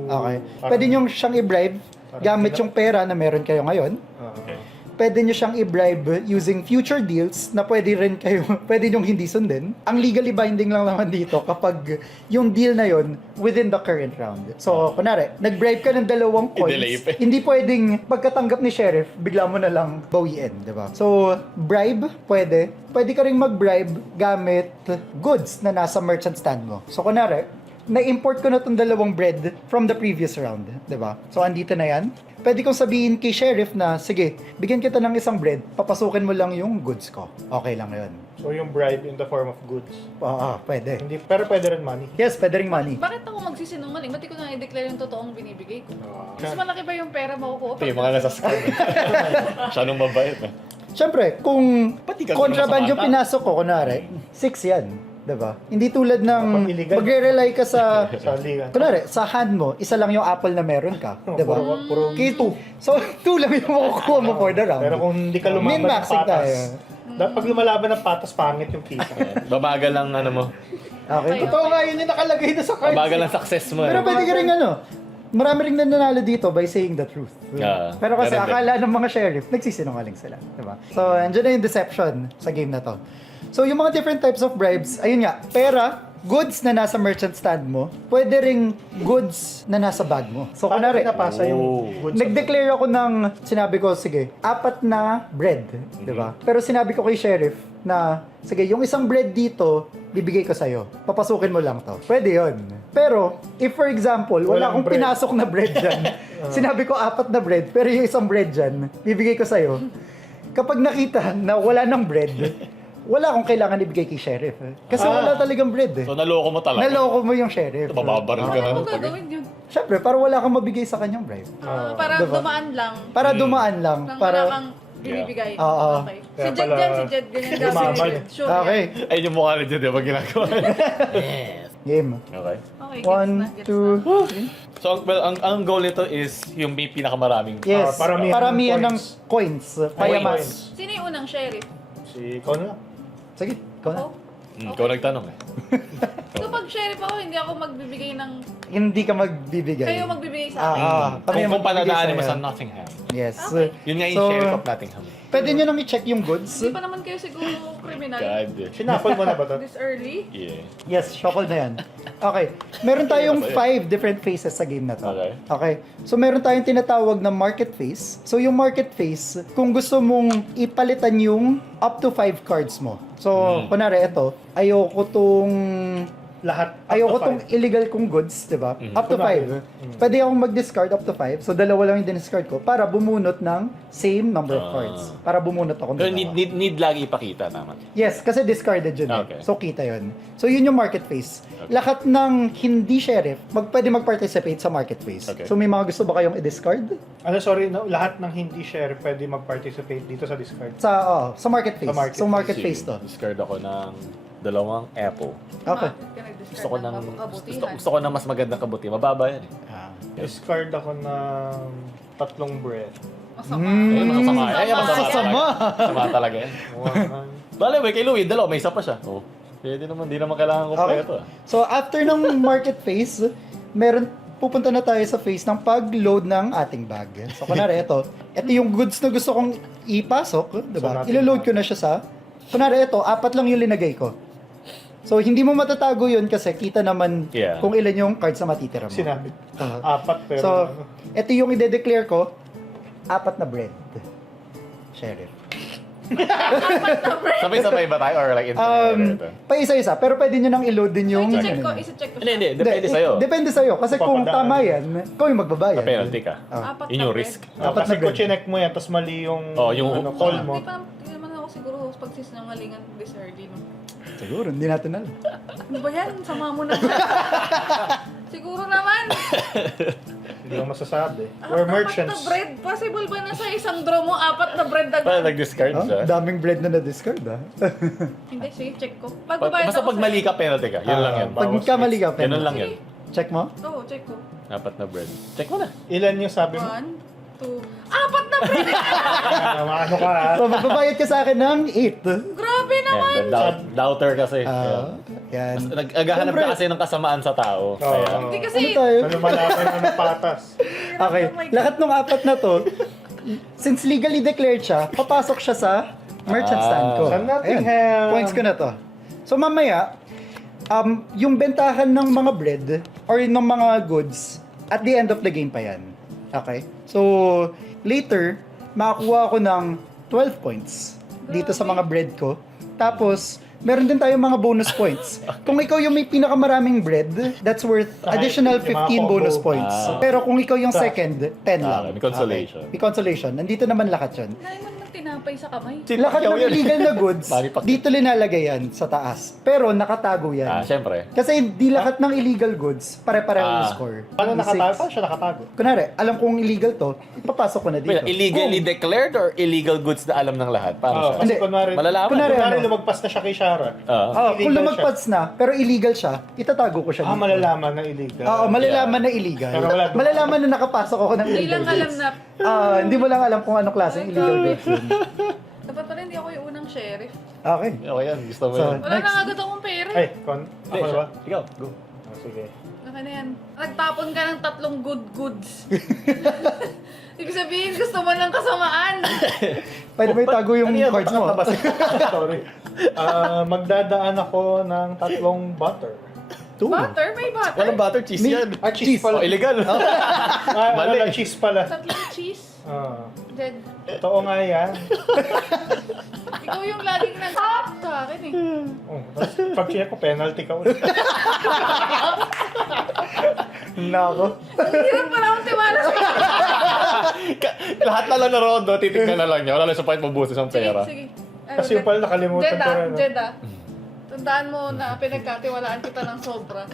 Okay. Pwede nyo siyang i-bribe gamit yung pera na meron kayo ngayon. Okay. Pwede nyo siyang i-bribe using future deals na pwede rin kayo, pwede nyong hindi sundin. Ang legally binding lang naman dito kapag yung deal na yon within the current round. So, kunwari, nag-bribe ka ng 2 I-delay coins, pa. hindi pwedeng pagkatanggap ni Sheriff, bigla mo na lang bawiin, di ba? So, bribe, pwede. Pwede ka ring mag-bribe gamit goods na nasa merchant stand mo. So, kunwari, na-import ko na itong 2 bread from the previous round, di ba? So, andito na yan. Pwede kong sabihin kay Sheriff na, sige, bigyan kita ng 1 bread, papasukin mo lang yung goods ko. Okay lang yun. So, yung bribe in the form of goods. Pwede. Hindi, pero pwede rin money. Yes, pwede ring money. Bakit ako magsisinungaling? Ba't di ko na i-declare yung totoong binibigay ko? Ah. Mas malaki pa yung pera makukuha. Ito yung mga nasa scam. Siya nung mabait. Siyempre, kung Pati ka contraband naman sa yung bata. pinasok ko, kunwari, 6 yan. Diba? Hindi tulad ng Kapag illegal. magre-rely ka sa... Sa liga. kunwari, sa hand mo, isa lang yung apple na meron ka. Diba? Puro Kaya 2. So, 2 lang yung makukuha mo for the round. Pero kung hindi ka lumaban ng Min-maxing patas, tayo. pag lumalaban ng patas, pangit yung kita. Babagal lang ano mo. Okay. Totoo nga, yun yung nakalagay na sa cards. Babagal lang success mo. Pero pwede ka rin marami rin nananalo dito by saying the truth. Pero kasi meron din. akala ng mga sheriff, nagsisinungaling sila. Diba? So, andyan na yung deception sa game na to. So, yung mga different types of bribes, ayun nga, pera, goods na nasa merchant stand mo, pwede ring goods na nasa bag mo. So, Paano kunwari, pinapasa yung goods? nag-declare ako ng, sinabi ko, sige, 4 na bread, di ba? Pero sinabi ko kay sheriff na, sige, yung 1 bread dito, bibigay ko sa'yo. Papasukin mo lang to. Pwede yon. Pero, if for example, wala Walang akong bread. pinasok na bread dyan, sinabi ko 4 na bread, pero yung 1 bread dyan, bibigay ko sa'yo. Kapag nakita na wala ng bread, wala akong kailangan ibigay kay sheriff. Kasi wala talagang bread eh. So naloko mo talaga. Naloko mo yung sheriff. Bababaril ka na. Ano gagawin yun? Siyempre, para wala kang mabigay sa kanyang bribe. Para Diba? dumaan lang. Para dumaan lang. Nang Para... wala kang binibigay. Oo. Okay. Si Kaya Jed pala, yan, si Jed. Ganyan lumaban. gagawin. Sure Okay. yan. Ayun yung mukha ni Jed, diba ginagawa? Game. Okay. Okay, gets 1, na, gets 2, na. 3. So, ang goal nito is yung may pinakamaraming. Yes. paramihan ng Paramihan ng coins. Payamas. Coins. Sino yung unang sheriff? Si ikaw na lang. Sige, ikaw na. Ako? Ikaw nagtanong eh. Kapag sheriff ako, hindi ako magbibigay ng... Hindi ka magbibigay. Kayo magbibigay sa akin. Kami Kung magbibigay panadaanin mo sa'yo. sa Nottingham. Yes. Okay. Yun nga yung So, sheriff of Nottingham. Pwede nyo nang i-check yung goods. Hindi pa naman kayo siguro criminal. God. Shuffle mo na ba to? This early? Yeah. Yes, shuffle na yan. Okay. Meron tayong 5 different phases sa game na to. Okay. Okay. So meron tayong tinatawag na market phase. So yung market phase, kung gusto mong ipalitan yung up to 5 cards mo. So, kunwari ito, ayoko tong Ayoko tong illegal kong goods, di ba? Up to 5. Pwede akong mag-discard up to 5. So, dalawa lang yung discard ko para bumunot ng same number of cards. Para bumunot ako ng Pero dalawa. need lagi ipakita naman. Yes, kasi discarded yun eh. Okay. So, kita yun. So, yun yung market phase. Lahat ng hindi sheriff, pwede mag-participate sa market phase. Okay. So, may mga gusto ba kayong i-discard? Sorry, no, lahat ng hindi share pwede mag-participate dito sa discard. Sa market phase. Sa market so, market Sige, phase to. Discard ako ng 2 apple. Okay. Bakit ka nag-discard Gusto ko ng kabutihan? gusto ko ng mas magandang kabuti. Mababa yan eh. Discard ako ng 3 bread. Masama. Ayun, masasama. Ayun, masasama. Masasama. Masama talaga yan. Bale, kay Louie, dalawa, may isa pa siya. Oh. Pwede naman, di naman kailangan kompleto. So, after ng market phase, pupunta na tayo sa phase ng pag-load ng ating bag. So, kunwari, ito yung goods na gusto kong ipasok, diba? So, Ilo-load ko na siya sa, kunwari, 4 lang yung linagay ko. So, hindi mo matatago yun kasi kita naman kung ilan yung cards na matitira mo. Sinabi. Uh-huh. 4 pero So, ito yung ide-declare ko, 4 na bread. Sheriff. Sabay-sabay ba tayo? Or like, Pa isa-isa, pero pwede nyo nang i-load din yung... Isi-check ko, isi-check ko Hindi, siya. depende sa'yo. Depende sa'yo. Kasi kung Papadaan. tama yan, ikaw yung magbabayad. Sa penalty ka. Apat Yun yung na risk. Apat kasi na kung bread. chinek mo yan, tapos mali yung, yung- call mo. Hindi naman ako siguro pag sinangalingan this early, no? Siguro, hindi natin alam. Ano ba yan? Sama mo naman. Siguro naman. Hindi ko masasabi. We're merchants. 4 na bread. Possible ba na sa isang draw mo, 4 na bread Para agad? nag-discard siya. Daming bread na na-discard, Hindi, sige, check ko. Pagbabayad Basta ako pag mali ka, penalty ka. Yun lang yan. Bawas Pag kamali ka, Ganun lang yan. Check mo? Oo, check ko. 4 na bread. Check mo na. Ilan yung sabi mo? 1, 2, 4 na bread! Ano ka ha? So, magbabayad ka sa akin ng 8. Grabe naman! Yan, doubter kasi. Yan. Nag-agahanap ka kasi ng kasamaan sa tao. Kaya, Hindi Ano kasi, tayo? Ano malaman mo ng patas? Okay. Oh my God. Lahat ng 4 na to, since legally declared siya, papasok siya sa merchant stand ko. Sa Nottingham. Points ko na to. So, mamaya, yung bentahan ng mga bread or ng mga goods, at the end of the game pa yan. Okay? So, later, makakuha ko ng 12 points dito sa mga bread ko. Tapos, meron din tayong mga bonus points. Kung ikaw yung may pinakamaraming bread, that's worth additional Yung mga 15 bonus combo. points. Pero kung ikaw yung second, 10 lang. may consolation. Okay. May consolation. Nandito naman lahat yun. dahil man ng tinapay sa kamay. Lahat ng illegal na goods, Manny Pacquiao. dito linalagay yan sa taas. Pero nakatago yan. syempre. Kasi hindi lahat ng illegal goods pare-pareho yung score. Paano Yung nakatago? six. Paano siya nakatago? Kunwari, alam kong illegal to, ipapasok ko na dito. Wait, illegally declared or illegal goods na alam ng lahat? Paano siya? Kasi Hindi. kunwari, Malalaman. kunwari ano? lumagpas na siya kay Shara. Kung illegal lumagpas na, pero illegal siya, itatago ko siya dito. Malalaman na illegal. Oo, malalaman na illegal. Pero wala- Malalaman na nakapasok ako ng Hindi illegal lang alam goods. na, Hindi mo lang alam kung anong klaseng Ay, illegal grabe. goods yun. dapat pala hindi ako yung unang sheriff. Okay. Okay yan, gusto mo So, yan. Wala Next. na agad akong pera. Ay, ako Hindi, ba? Ikaw, go. Oh, sige. Laki na yan. Nagtapon ka ng 3 good goods. Ibig sabihin, gusto mo lang kasamaan. Pwede mo itago yung Ano yan? cards mo. Matakot na ba? Sorry. Magdadaan ako ng 3 butter. Butter? May butter? Walang butter, cheese May- yan. Cheese pala. Oh, illegal. Mali. Mali. Cheese pala. 3 cheese? Jed, Totoo nga yan. ikaw yung laging nag-stop sa akin eh. Tapos pag check ko, penalty ka ulit. Nako. Ang hirap pala akong tiwala sa'yo. Lahat na lang na rondo, titignan na lang niya. Wala lang sa point mabusis ang Sige, pera. sige. Kasi yung pala nakalimutan ko rin. Jeddah. Tandaan mo na pinagkatiwalaan kita ng sobra.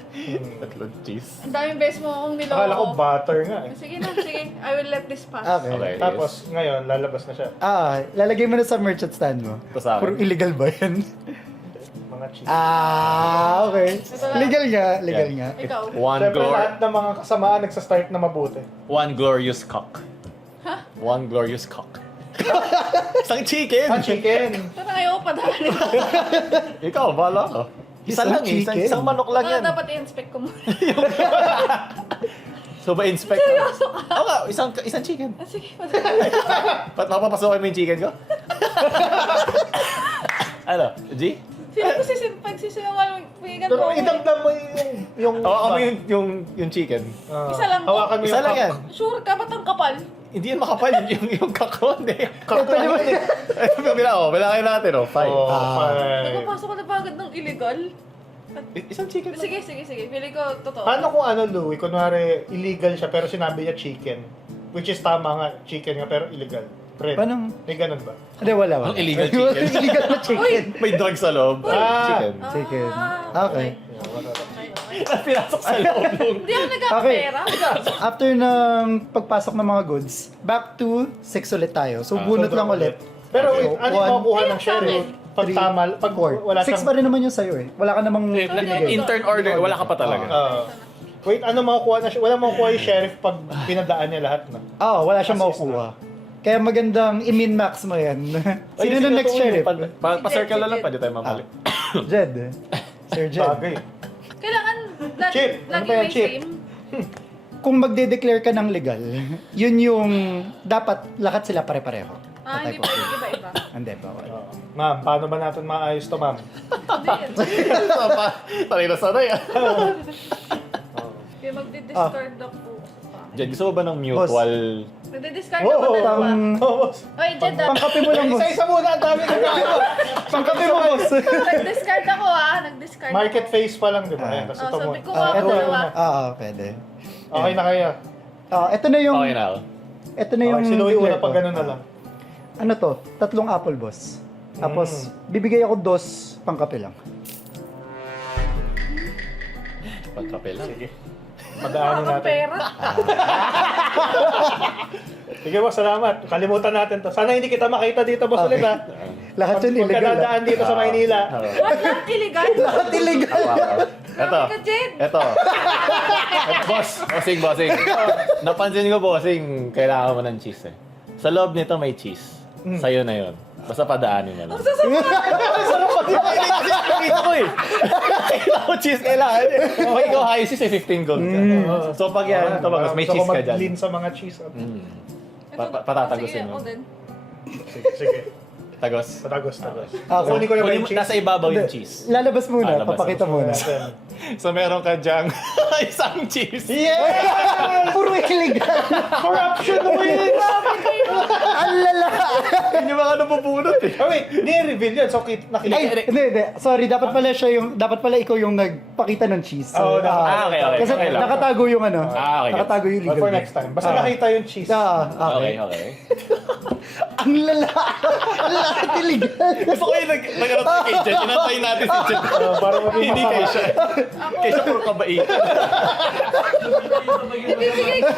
Tatlong cheese. Ang daming beses mo akong niloko. Akala ko butter nga eh. Sige na, sige. I will let this pass. Okay. Okay. Tapos ngayon, lalabas na siya. Lalagay mo na sa merchant stand mo. Ito sa akin. Puro illegal ba yan? Mga cheese. Okay. Ito lang. Legal nga, legal Yeah. nga. Ikaw. Siyempre lahat ng mga kasamaan nagsastart na mabuti. One glorious cock. One glorious cock. Isang chicken! Chicken! Parang ayaw ko padaanin. Ikaw, bahala ka. Isa Isang lang eh. chicken? Isang manok lang yan. Dapat i-inspect ko muna. So ba-inspect? Seryoso ka? Oo nga, isang chicken. Sige, padaanin. Ba't mapapasokin mo yung chicken ko? Ano? G? Feel ko pag sisinungalingan Pero mo. idamdam mo yung... Hawakan mo yung chicken. Isa lang to? Hawakan mo yung... Isa lang yan. Sure ka, ba't ang kapal? Hindi yan makapal, yung kakon eh. Kakon mo. Ito bilangin natin, 5. Oh, fine. Nakapasok ka na ba agad ng illegal? Isang chicken. Sige. Feeling ko, totoo. Paano kung ano, Louie, kunwari illegal siya pero sinabi niya chicken? Which is tama nga, chicken nga pero illegal. Bread. Paano? May ganun ba? Hindi, wala. Ang illegal chicken. Illegal na chicken. May drug sa loob. Chicken. Chicken. Okay. Pinasok sa loob nung... Hindi ako nagkakapera. After ng pagpasok ng mga goods, back to 6 ulit tayo. So, bunot lang ulit. Pero Okay. wait, ano One, yung makukuha ng Ayun, sheriff? Pag 3, tama, pag 4. wala 6 siyang... pa rin naman yung sa'yo eh. Wala ka namang binigay. Intern order, wala ka pa talaga. Wait, ano makukuha na siya? Wala makukuha yung sheriff pag pinadaan niya lahat na. Wala siyang makukuha. Kaya magandang i-min-max mo yan. Sino na next sheriff? Pa-circle na lang, pwede tayo mamali. Jed. Sir Jed. Bagay. Kailangan Chip! Ano lagi ba yan, may Chip? same. Kung magde-declare ka ng legal, yun yung dapat lahat sila pare-pareho. Hindi pwede iba-iba. Hindi pa. Ma'am, paano ba natin maayos to, ma'am? Hindi. Sanay na sanay ah. Kaya magdi-discard ako. Jen, gusto mo ba ng mutual? Magdi-discard Oo, ako dalawa. Boss. Oy, Jed, Pangkape mo lang, boss. Isa-isa muna, ang dami na Pangkape mo, boss. nag-discard ako nag-discard Market ako. face pa lang, di ba? Ayan, tapos ito mo. Sabi ko nga Ito. dalawa. Pwede. Okay na kaya. Ito na yung... Okay na ako. Ito na yung... Okay, si Louie una declare pag ko. ganun na lang. Ano to? 3 apple, boss. Tapos, bibigay ako 2 pangkape lang. Pagkape lang. Sige. Padaanin Ang natin. pera. Sige boss, salamat. Kalimutan natin to. Sana hindi kita makita dito, boss, ulit ha. Lahat yun Pag illegal. kadadaan dito sa Maynila. What? Lahat illegal? Lahat illegal. Ito. Ka, Jed. Ito. Boss, bossing. Napansin ko, bossing, kailangan mo ng cheese eh. Sa loob nito may cheese. Sa'yo na yun. Basta padaanin mo lang. Nakita ko eh. Nakita ko cheese kailangan eh. Kung ikaw high cheese eh, 15 gold ka. So pag yan, tumagos, may Gusto ko cheese ka mag-lean dyan. sa mga cheese. Patatagosin Sige, mo. ako din. Sige. Tagos. Patagos. Okay. Kunin ko na ba yung cheese? Nasa ibabaw yung cheese. Lalabas muna. Lalabas. Papakita muna. So meron ka dyang isang cheese. Yeah! Puro illegal. Corruption wins! Ang lala. Yun yung mga napupulot eh. Oh wait, ni-reveal yun. So nakita. Ay, hindi. Sorry, dapat pala ikaw yung nagpakita ng cheese. Oo, okay. Kasi Okay lang. nakatago yung Okay. nakatago yung But legal. for next time. Basta nakita yung cheese. Okay. Ang lala. Ang lahat illegal. Gusto ko yung nag-ano tayo kay Jen. Inantayin natin si Jen. Para maging Hindi kay masama. siya. Kay siya puro kabaitan. Ibibigay ko.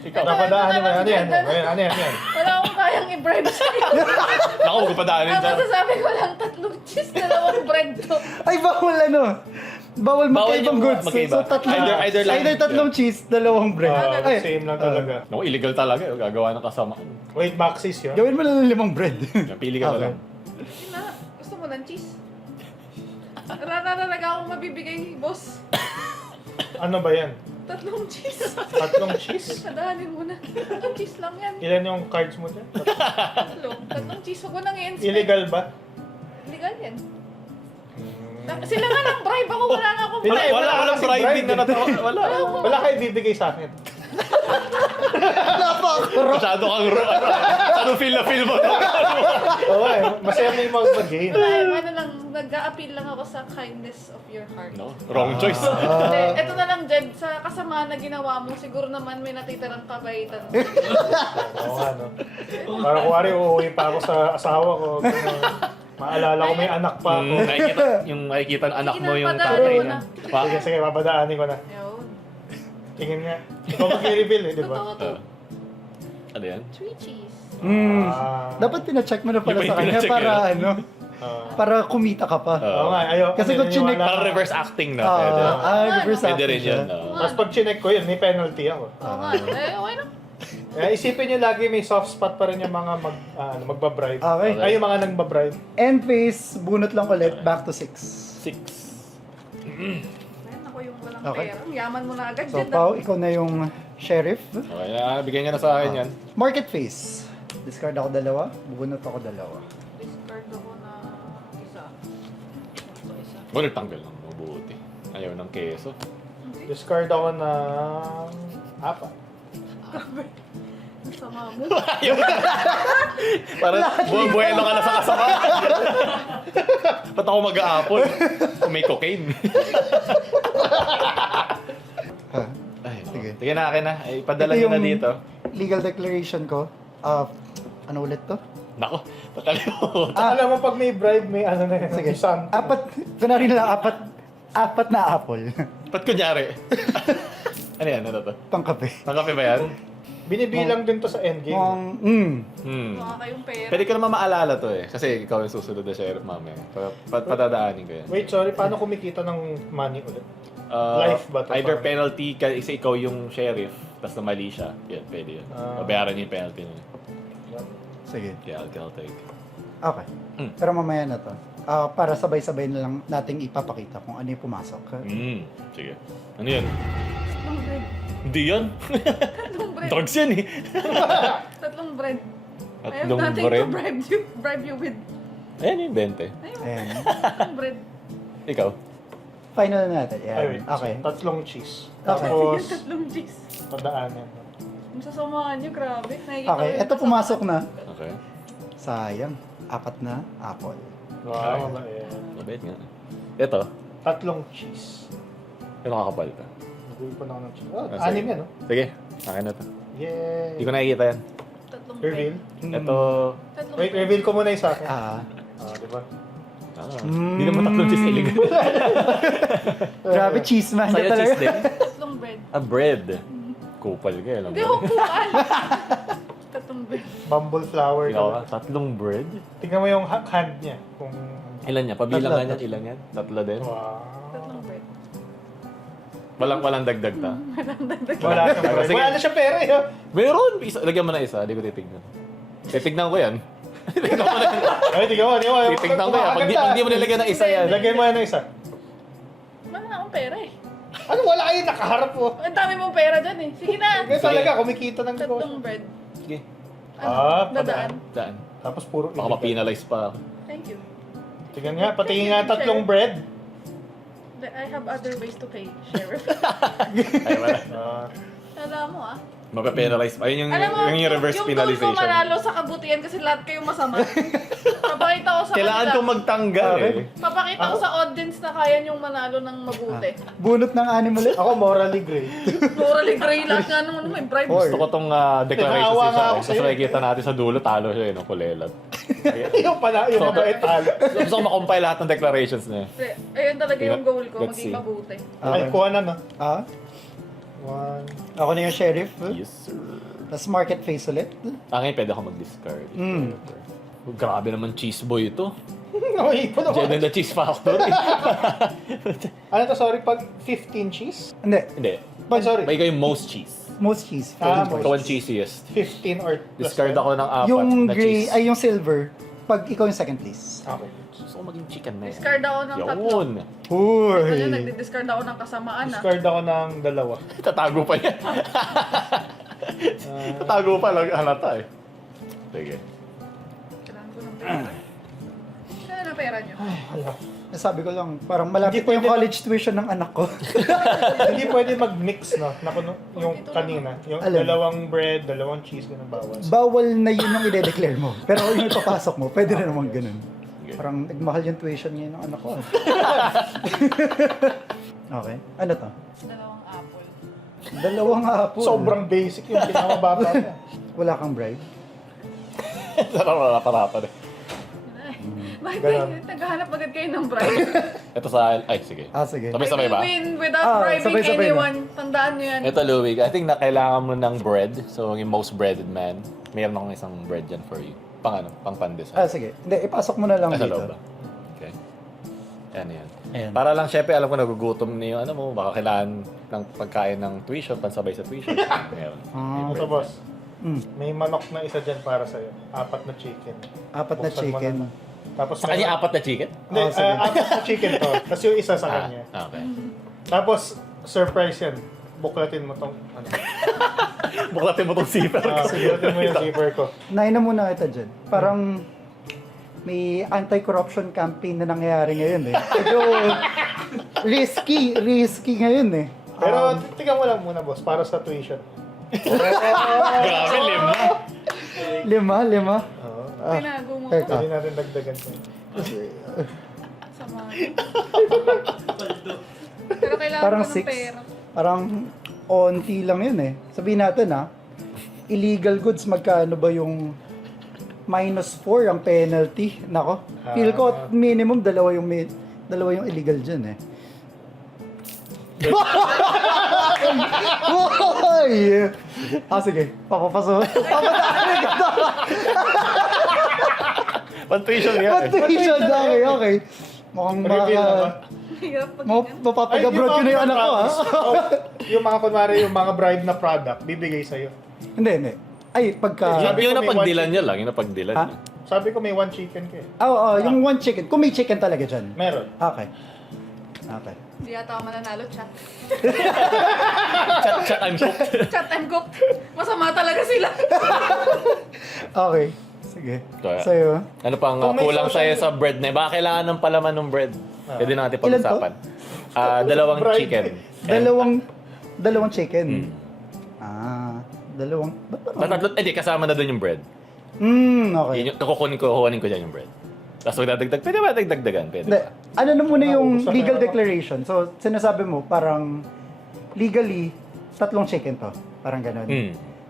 Ikaw. Napadaan naman. Ano yan? Ano yan? Wala akong kayang i-bribe sa'yo. Naku, huwag ko padaanin Ang dyan. masasabi ko lang, 3 cheese, 2 bread to. Ay, bawal ano. Bawal magkaibang yung goods. magkaiba. So, Either lang. either 3 cheese, 2 bread. Ay, Same lang talaga. Naku, illegal talaga. Gagawa ng kasamaan. Wait, Maxis yun? gawin mo lang ng 5 bread. Pili ka na Okay. lang. Sige na, gusto mo ng cheese? Rara talaga akong mabibigay, boss. Ano ba yan? 3 cheese. 3 cheese? Sadahanin mo na. 3 cheese lang yan. Ilan yung cards mo dyan? 3 cheese, huwag mo nang i-inspect. Illegal ba? Illegal yan. Sila nga lang bribe ako, wala nga akong Hindi, bribe. Walang kasing bribing bribe na natawa. Wala. Wala kayo bibigay sa akin. Masyado kang ano feel mo. Oo eh, masaya mo yung mag-game. Ano lang, nag-a-appeal lang ako sa kindness of your heart. No, wrong choice. Hindi, eto na lang, Jed, sa kasamaan na ginawa mo, siguro naman may natitirang kabaitan. Oo nga, no? Para kuwari, uuwi pa ako sa asawa ko. Maalala ko may anak pa ako. Makikita ng anak Sige mo na, yung padaanin tatay mo na. na. Sige, sige, babadaanin ko na. Yun. Tingin nga. Ikaw mag-reveal eh, di ba? Totoo to. Ano yan? 3 cheese. Dapat pina-check mo na pala Yung sa kanya pina-check para yun. para kumita ka pa. Oo nga, ayaw. Kasi kung chinek- Parang reverse acting na. Pwede. Reverse Pwede rin acting yun. siya. Tapos pag chinek ko yun, may penalty ako. Oo nga, okay lang. Isipin nyo lagi may soft spot pa rin yung mga magbabribe. Okay. Ay, yung mga nagbabribe. End phase, bunot lang ulit, back to 6. 6. Ayun, ako yung walang Okay. pera. Yaman mo na agad, So, Jed. Pao, ikaw na yung sheriff. Okay na, bigyan niya na sa akin yan. Market phase. Discard ako 2, bubunot ako 2. Discard ako na Wala tanggal ng mabuti. Ayaw ng keso. Discard ako ng 4. Ang sama mo. Parang buwelo ka na sa kasama. Ba't ako mag-a-apple? Kung may cocaine. Ay, Sige. sige na akin na. Ay, padala Ito nyo na yung dito. legal declaration ko. Ano ulit to? Nako, patalimutan. Alam mo, pag may bribe, may ano na yun. Sige. Isang. Kunwari na lang, apat na apple. Ba't kunyari? Ano yan? Ano to? Pangkape. Nakape ba yan? Binibilang din to sa endgame. Mukha kayong pera. Pwede ko naman maalala to eh. Kasi ikaw yung susunod na sheriff mamaya. Patadaanin ko yan. Wait, sorry. Paano kumikita ng money ulit? Uh, Life ba to? Either Parang- penalty, kasi ikaw yung sheriff, tapos na mali siya. Yan, pwede yun. Babayaran niyo yung penalty niya. Sige. Kaya I'll take. Okay. Pero mamaya na to. Para sabay-sabay na lang nating ipapakita kung ano yung pumasok. Sige. Ano yan? Tatlong bread. Hindi yan. Tatlong bread. Drugs yan eh. Tatlong bread. I have Tatlong nothing bread. to bribe you with. Ayan yung 20. Ayun. Ayan. Tatlong bread. Ikaw? Final na natin. Yan. Ay, wait. Okay. Tatlong cheese. Okay. Tapos, Tatlong cheese. padaanin. Ang sasamahan niyo, grabe. Nakikita Okay. ko yung Ito pumasok na. Okay. Sayang. 4 na apple. Wow, mabait. Mabait nga. Ito. Tatlong cheese. Yung nakakapal ka. Naguwi pa na ako ng cheese. Oh, Ah, sige. 6 yan, no? Sige. Akin na to. Yay! Hindi ko nakikita yan. Tatlong Reveal. bread. Ito. Tatlong Wait, bread. reveal ko muna yung sa akin. Ah. Di ba? Hindi naman tatlong cheese illegal. Grabe, cheese man. Sa'yo talaga. cheese din. Tatlong bread. Bread. Kupal ka alam Hindi, mo. hukuan. Tatlong bread. Bumble flower. Ikaw ka? Tatlong bread? Tingnan mo yung hand niya. Kung... Ilan niya? Pabilang Tatlo. nga niyan. Ilan yan? Tatlo din? Wow. Tatlong bread. Walang dagdag ta. Wala siyang pera. Sige. Wala na siyang pera eh. Meron! Isa, lagyan mo na isa. Hindi ko titignan. Titignan ko yan. Titignan ko na yan. Ay, tingnan mo. Titignan ko yan. Pag di mo nilagyan ng isa yan. Lagyan mo yan ng isa. Wala na akong pera eh. Ano, wala kayo nakaharap mo. Ang dami mong pera dyan eh. Sige na. Ganyan talaga, kumikita ng negosyo. Tatlong bread. Sige. Dadaan. Daan. Tapos puro Baka ma-penalize pa ako. Thank you. Tingnan nga, patingin nga tatlong bread. I have other ways to pay, Sheriff. Ay, wala. Alam mo ah. Mape-penalize pa. Ayun Alam mo, yung reverse yung penalization. goal ko manalo sa kabutihan kasi lahat kayo masama. Papakita ko sa Kailangan kanila. kong magtanggal eh. Papakita ko sa audience na kaya niyong manalo ng mabuti. Bunot ng anim ulit. Ako, morally great. Morally gray lahat nga naman may bribe. Gusto ko tong declaration Naawa si nga siya. ako Tapos sa'yo. nakikita natin sa dulo, talo siya eh, no? Kulelat. yung pala, yung mabait talo. Gusto ko makompile lahat ng declarations niya. Ayun talaga yung goal ko, Let's maging see. mabuti. Ay, kuha na no. Ah, 1. ako na yung sheriff. Yes, sir. Tapos market face ulit. Ngayon pwede ako mag-discard. Oh, grabe naman cheese boy ito. Ay, ipon ako. Diyan na the cheese factory. Ano to, sorry, pag 15 cheese? Hindi. Hindi. Ay, sorry. May kayo most cheese. Most cheese. Ah, Ikaw ang cheesiest. 15 or plus Discard 10? ako ng 4 Yung na gray, cheese. ay yung silver. Pag ikaw yung second place. Okay. Gusto ko maging chicken man. Discard ako ng tatlo. Yun. Ano, nagdi-discard ako ng kasamaan ah. Discard ako ng 2. Tatago pa yan. Tatago pa lang halata eh. Sige. Kailangan ko ng pera. Kaya na pera niyo. Sabi ko lang, parang malapit Hindi yung pwede college tuition ng anak ko. Hindi pwede mag-mix, no? Yung kanina. Yung Alam. 2 bread, 2 cheese, ganun bawas. Bawal na yun yung i-declare mo. Pero yung ipapasok mo, pwede na naman ganun. Okay. Parang nagmahal yung tuition ngayon ng anak ko. Okay. Ano to? Dalawang apple. 2 apple. Sobrang basic yung pinamababa niya. Wala kang bribe. Narapa-rapa eh. Bakit Ganun. kayo naghahanap agad kayo ng bribe? Ito sa... Ay, sige. Ah, sige. Sabay-sabay ba? I win without bribing sabay-sabay na. anyone. Tandaan niyo yan. Ito, Louie. I think na kailangan mo ng bread. So, yung most breaded man. Mayroon akong isang bread dyan for you. Pang ano? Pang pandesal. Ah, sige. Hindi, ipasok mo na lang Sa dito. loob ba? Okay. Yan, yan. Ayan. Para lang, syempre, alam ko nagugutom na yung ano mo. Baka kailangan ng pagkain ng tuition, pansabay sa tuition. Ngayon. Ah, Ito, boss. Mm. May manok na isa dyan para sa'yo. 4 na chicken. 4 na Buksan mo chicken. na. Tapos Sa kanya, 4 na chicken? Hindi, Oh, sige. 4 na chicken to. Tapos yung isa sa kanya. Okay. Tapos, surprise yan. Buklatin mo tong ano. Buklatin mo tong zipper ko. Buklatin mo yung zipper ko. Nain na muna kita dyan. Parang may anti-corruption campaign na nangyayari ngayon eh. Medyo risky ngayon eh. Pero tingnan mo lang muna, boss, para sa tuition. Grabe, lima. Lima. Oo. Tinago mo. Teka. Pwede natin dagdagan ko. Sama. Pero kailangan Parang ko ng 6. pera. Parang onti lang yun eh. Sabihin natin illegal goods, magkano ba yung -4 ang penalty? Nako, feel ko minimum dalawa yung illegal dyan eh. Hoy! Sige, papapasok. Pan-tuition yan. Patuition, okay. Mukhang Reveal na ba? Hirap pag mapapag-abroad ko na yung anak ko ha. Yung mga, kunwari, yung mga bribe na product, bibigay sa'yo. Hindi. Ay, pagka... Sabi Yung ko may napagdilan one niya lang, yung napagdilan Ha? niya. Sabi ko may 1 chicken ka eh. yung one chicken. Kung may chicken talaga dyan. Meron. Okay. Hindi yata ako mananalo, chat. Chat and cook. Chat and cook. Masama talaga sila. Okay. Sige. Kaya- Sa'yo. Ano pang Kung may kulang social- sa'yo sa bread na baka kailangan ng palaman ng bread. Pwede natin Ilan to? pag-usapan. Dalawang Bread. chicken. Dalawang chicken. Dalawang... Ba't parang- Tatlo, kasama na doon yung bread. okay. Yun yung kukunin ko dyan yung bread. Tapos magdadagdag, pwede ba dagdagan? Pwede Hindi. ba? Ano na muna yung Gusto ko legal na- declaration? So, sinasabi mo, parang legally, 3 chicken to. Parang ganun.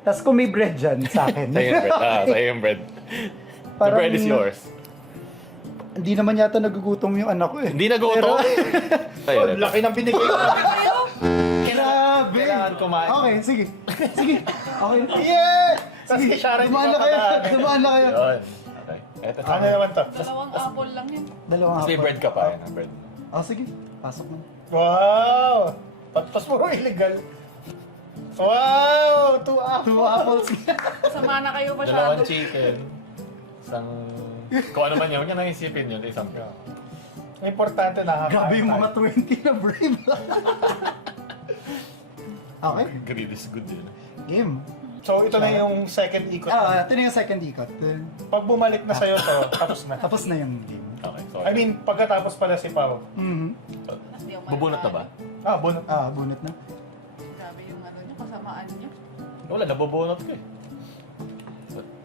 Tapos kung may bread dyan, sa akin. Sa'yo yung bread. Sa'yo yung bread. The Parang- bread is yours. Hindi naman yata nagugutom yung anak ko eh. Hindi nagutom. Sa'yo, Oh, bread. laki ng binigay ko. Grabe! Kailangan kumain. Okay, sige. Okay. Yeah! Tapos kay Sharon, Dumaan na kayo. Dumaan na kayo. Yun. Okay. Eto Ano naman to? Dalawang apple lang yun. Dalawang Tapos may apple. bread ka pa. Yan ang bread. Sige. Pasok na. Wow! Tapos puro illegal. Wow! 2 apples. 2 apples. Sama na kayo masyado. Dalawang chicken. Isang... Kung ano man yun, huwag niya naisipin yun. Isang... Importante na Grabe yung mga 20 na brave. Okay. Greed is good yun. Game. So ito na yung second ikot. Ito na yung second ikot. Pag bumalik na sa'yo to, tapos na. Tapos na yung game. Okay, so... I mean, pagkatapos pala si Pao. Hindi ako Bubunot na ba? Bunot. Bunot na. Grabe yung ano niya, kasamaan niya. Wala, nabubunot ka eh.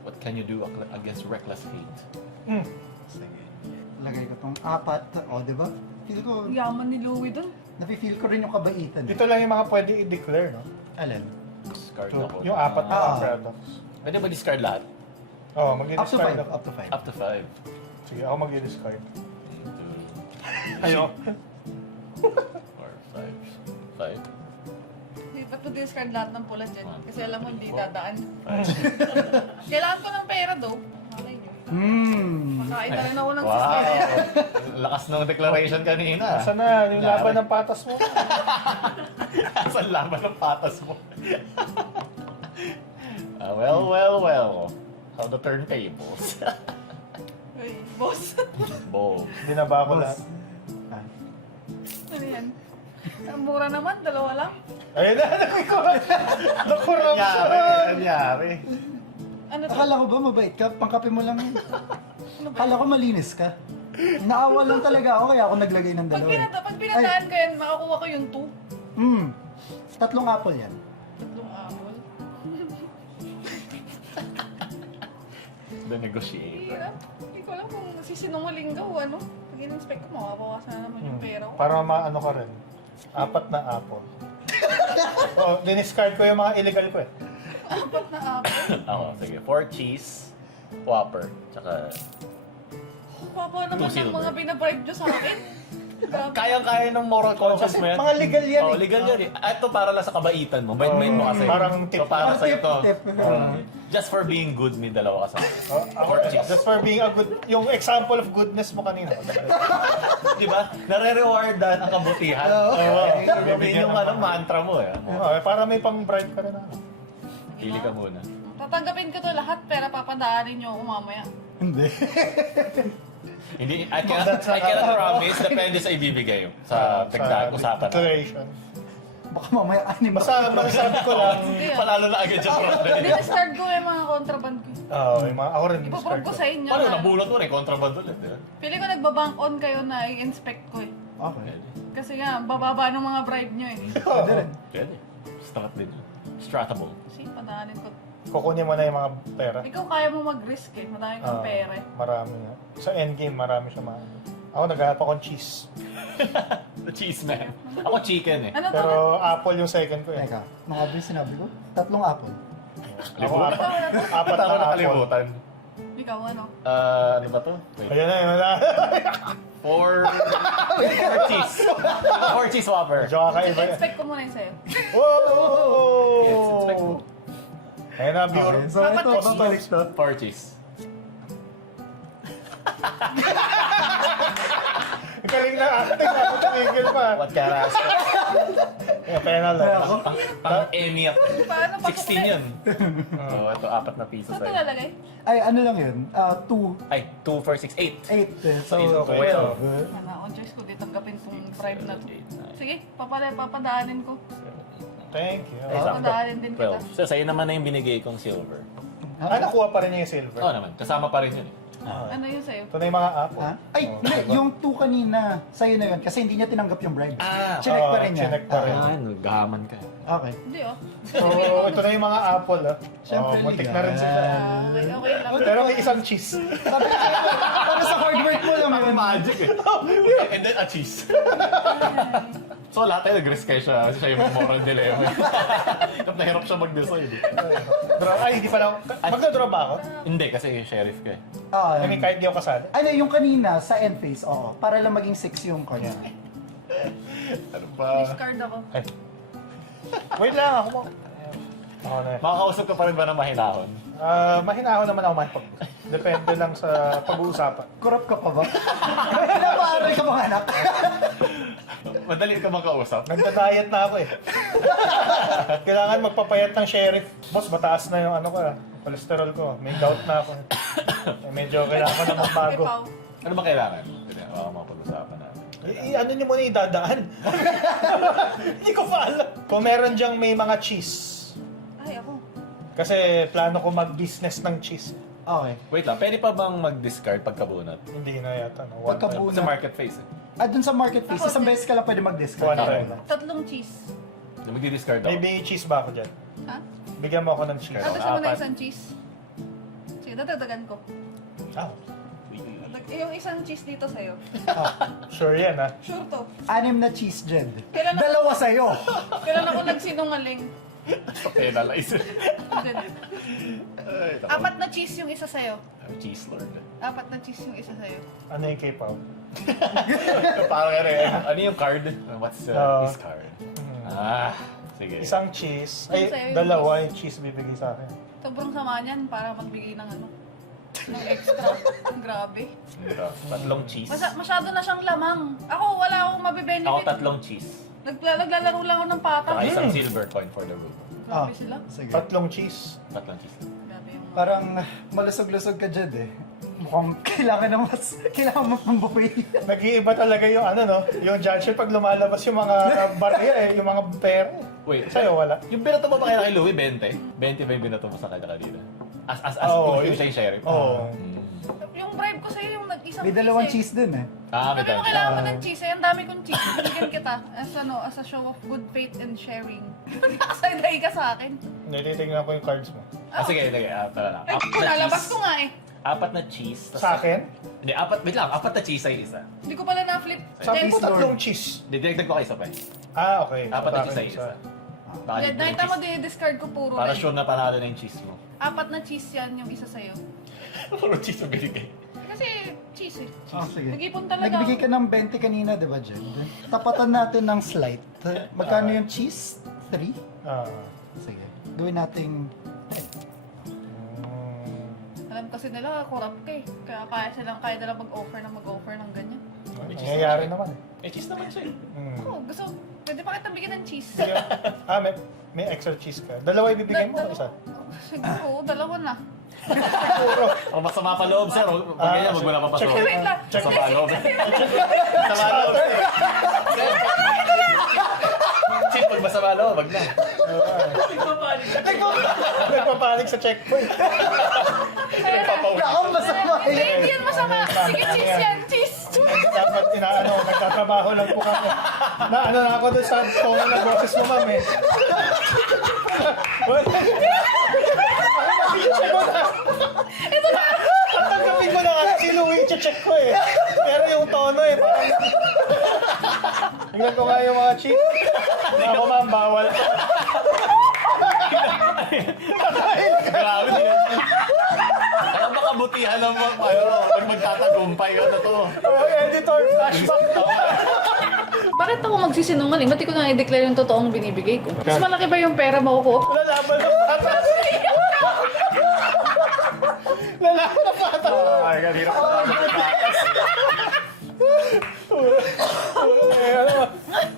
What can you do against reckless hate? Sige. Lagay ko tong 4. Di ba? Feel ko, Yaman ni Louie dun. nafe-feel ko rin yung kabaitan. Dito lang yung mga pwede i-declare, no? Alin? Discard So, na po. yung 4 na Ah. products. Pwede ba discard lahat? Oh, Up to mag-discard 5. ako. Up to 5. Up to 5. Sige, ako mag-discard. 1, 2, Ayo. 4, 5. 5? Hindi ba't mo discard lahat ng pula dyan? Kasi alam mo hindi 4, dadaan. 5. Kailangan ko ng pera do. Malay niyo. Makain na rin ako ng Wow! sisaya. Lakas ng declaration kanina. Saan na? Yung laban ng patas mo. Saan laban ng patas mo? Well. How the turntables. Uy, boss. Boom. Hindi na ba ako Boss. lahat? Ano yan? Ang mura naman, 2 lang. Ayun na, na-corruption! Nangyari. Ano to? Akala ko ba mabait ka? Pangkape mo lang yun. Akala ko malinis ka. Naawa lang talaga ako kaya ako naglagay ng Pag, 2. pag pinadaan ko yan, makakuha ko yung 2. 3 apple yan. 3 apple. The negotiator. Hirap. Hindi ko alam kung sisinungaling ka o ano. Pag in-inspect ko, makabawasan na naman yung pera ko. Para maano ka rin. 4 na apple. Oh, diniscard ko yung mga illegal ko eh. 4 na apple. Ako, sige. 4 cheese, Whopper, tsaka... Papa naman Two ng mga silver. binabribe nyo sa akin. Grabe. Kayang-kaya ng moral conscience Kasi mo yan. mga legal yan Oh, eh. legal yan eh. Ito para lang sa kabaitan mo. Bait-bait mo kasi. Parang tip. So, para sa ito. Tip. Just for being good, may dalawa ka sa akin. Oh, ako, just for being a good, yung example of goodness mo kanina. Di ba? Nare-rewardan ang kabutihan. Yun yung ano, mantra mo eh. Oh, para may pang-bribe ka rin ako. Pili ka muna. Tatanggapin ko to lahat, pero papadaanin nyo ako mamaya. Hindi. Hindi, I cannot promise. Depende sa ibibigay. Sa usapan. Declaration. Baka mamaya 6 Basta masasabi ko lang, Hindi ah. Palalo na agad siya. Diniscard ko yung mga contraband ko. Yung mga, ako rin discard Ipaprove ko ko. sa inyo Paano na. nabulot mo na contraband ulit, di ba? Pili ko nagbabank on kayo na i-inspect ko eh. Okay. Kasi nga, bababa ng mga bribe nyo eh. Pwede rin. Pwede. Strat din. Stratable. Kasi padaanin ko. Kukunin mo na yung mga pera. Ikaw kaya mo mag-risk eh. Madami kang pera eh. Marami nga. Sa endgame, marami siya mga. Ako naghahanap akong cheese. The cheese man. Ako chicken eh. Ano to? Pero apple yung second ko eh. Teka, mga boy, sinabi ko? 3 apple. Ako apat Ba't na ako apple. nakalimutan? Ikaw ano? Ano ba to? Wait. Ayan na, yun na. Four cheese. Four cheese whopper. Medyo kakaiba yan. I-inspect ko muna yung sa'yo. Yes, inspect mo. Whoa! Ayun na, viewer. Okay, so ito, babalik to. Four cheese. Ang galing na acting. Ako tumigil pa. What can I ask? Yung penal lang. Pang Emmy at Paano pa 16 yun. So, ito, 4 na piso Saan ito sa'yo. lalagay? Ay, ano lang yun? 2, Ay, 2, 4, 6, 8. 8. So, Okay, well. Ano, on choice ko di tanggapin tong bribe na to. Sige, papadaanin ko. Thank you. Papadaanin din kita. 12. So, sa'yo naman na yung binigay kong silver. Ah, nakuha pa rin niya yung silver. Oo naman, kasama pa rin yun eh. Ano yung sa'yo? Ito na yung mga apple. Ha? Ay, hindi, yung 2 kanina, sa'yo na yun. Kasi hindi niya tinanggap yung bribe. Ah, Chinek pa rin niya. chinek pa rin. naghahaman ka. Okay. Hindi oh. So, ito na yung mga apple. Siyempre, Muntik na rin legal. sila. Okay, okay lang. Pero may isang cheese. Sabi ko sa'yo, para sa hard work mo lang yun. Magic eh. And then a cheese. So lahat tayo nag-risk kayo siya. Kasi siya yung moral dilemma. Hirap na hirap siya mag-decide eh. Ay, hindi pa lang. Magna-draw ba ako? Hindi, kasi sheriff ka eh. I mean, kahit di ako kasali. Ano, yung kanina sa end phase, oo. Para lang maging 6 yung card. Ano ba? Discard ako. Wait lang, ako mo. Ako na. Makakausap ka pa rin ba ng mahinahon? Mahinahon naman ako makipag. Depende lang sa pag-uusapan. Corrupt ka pa ba? Napaaral ka mga anak? Madali ka makausap. Nagda-diet na ako eh. Kailangan magpapayat ng sheriff. Boss, mataas na yung ano ko, cholesterol ko. May gout na ako. Medyo kailangan ko na Okay, magbago. Pao. Ano ba kailangan? Hindi, baka mapag-usapan natin. Ano niyo muna idadaan? Hindi ko pa alam. Kung meron dyang may mga cheese. Ay, ako. Kasi plano ko mag-business ng cheese. Okay. Wait lang, pwede pa bang mag-discard pagkabunot? Hindi na yata. No? One Pagkabunot. Sa market face eh. Dun sa market phase, Ako, isang hindi. beses ka lang pwede mag-discard. One time. Tatlong cheese. Magdi-discard May ako. cheese ba ako dyan? Ha? Bigyan mo ako ng cheese. Ah, gusto mo na apat. isang cheese? Sige, dadagdagan ko. Ah, Yung isang cheese dito sa'yo. sure yan ha. Sure to. 6 na cheese, Jed. Kailan ako- Dalawa sa'yo. Kailan ako nagsinungaling? Penalize. Din. Ay, tako. 4 na cheese yung isa sa'yo. I'm cheese lord. 4 na cheese yung isa sa'yo. Ano yung K-pop? Parang ano yung card? What's this card? Sige. Isang cheese. Yung Ay, sa'yo yung dalawa yung cheese bibigay sa akin. Sobrang sama niyan para magbigay ng ano. Ng extra. Grabe. Ito, tatlong cheese. Masyado na siyang lamang. Ako, wala akong Ako mabibenefit. tatlong cheese. Naglalaro lang ako ng pata. Saka isang silver coin for the room. Grabe sila. Sige. Tatlong cheese. Tatlong cheese. Grabe yung mga... Parang malusog-lusog ka, Jed eh. Mukhang kailangan ng mas, kailangan mo pang buhay. Nag-iiba talaga yung ano no, yung judge pag lumalabas yung mga barya eh, yung mga pera. Wait, Sa'yo wala. yung binato mo ba kaya kay Louie? 20? 20 ba yung binato mo sa kanya kanina? As Oo, kung siya yung sheriff? Oo. Yung bribe ko sa'yo yung nag-isang May dalawang eh. cheese din eh. Ah, may Sabi mo time. kailangan mo ng cheese eh. Ang dami kong cheese. Bigyan kita as a show of good faith and sharing. Nakasaday ka sa akin. Hindi, titignan ko yung cards mo. Sige. Tara na. Ay, Apat na lalabas cheese. ko nga eh. Apat na cheese. tas- Sa akin? Hindi, wait lang. Apat na cheese ay isa. Hindi ko pala na-flip. Sabi ko Cheese Lord. tatlong cheese. Hindi, dinagdag ko kayo isa pa eh. Ah, okay. Apat na Sa cheese ay akin, isa. sa- Baka Yeah, hindi nakita yung mo, cheese. discard ko puro Para rin. sure na panalo na yung cheese mo. 4 na cheese yan yung isa sa'yo. Puro cheese ang binigay. Kasi cheese eh. Sige. Nag-ipon talaga Nagbigay ako. ka ng 20 kanina, di ba, Jed? Tapatan natin ng slight. Magkano yung cheese? 3? Ah. Sige. Gawin natin... Alam kasi nila, corrupt ka eh. Kaya kaya nila mag-offer ng ganyan. Nangyayari naman eh. Eh, cheese naman siya eh. Oo, pwede pa kita bigyan ng cheese. Ah, may extra cheese ka. Dalawa ibibigay mo o isa? Siguro, dalawa na. O masama pa loob, sir. Pag ganyan, wag mo na papasok. Check. Wait lang. Masama loob. Masama loob. Chip, pag masama loob, wag na. Nagpapanik sa checkpoint. Ako masama Hindi, yan. hindi yan masama. Sige, cheese yan, cheese. Dapat nagtatrabaho lang po kami. Na ako doon sa tono ng boses mo, ma'am eh. Ito na. Tatanggapin ko na nga si Louie, check ko eh. Pero yung tono eh, parang... Tingnan ko nga yung mga cheat. Ako ma'am, bawal. Grabe yan. Ano ba kabutihan ng mga pag magtatagumpay ka na to? Oh, editor, flashback. Bakit ako magsisinungaling? Ba't di ko na i-declare yung totoong binibigay ko? Mas malaki ba yung pera mo ko? Lalaban ng patas. Lalaban ng patas. Ay, kanina ka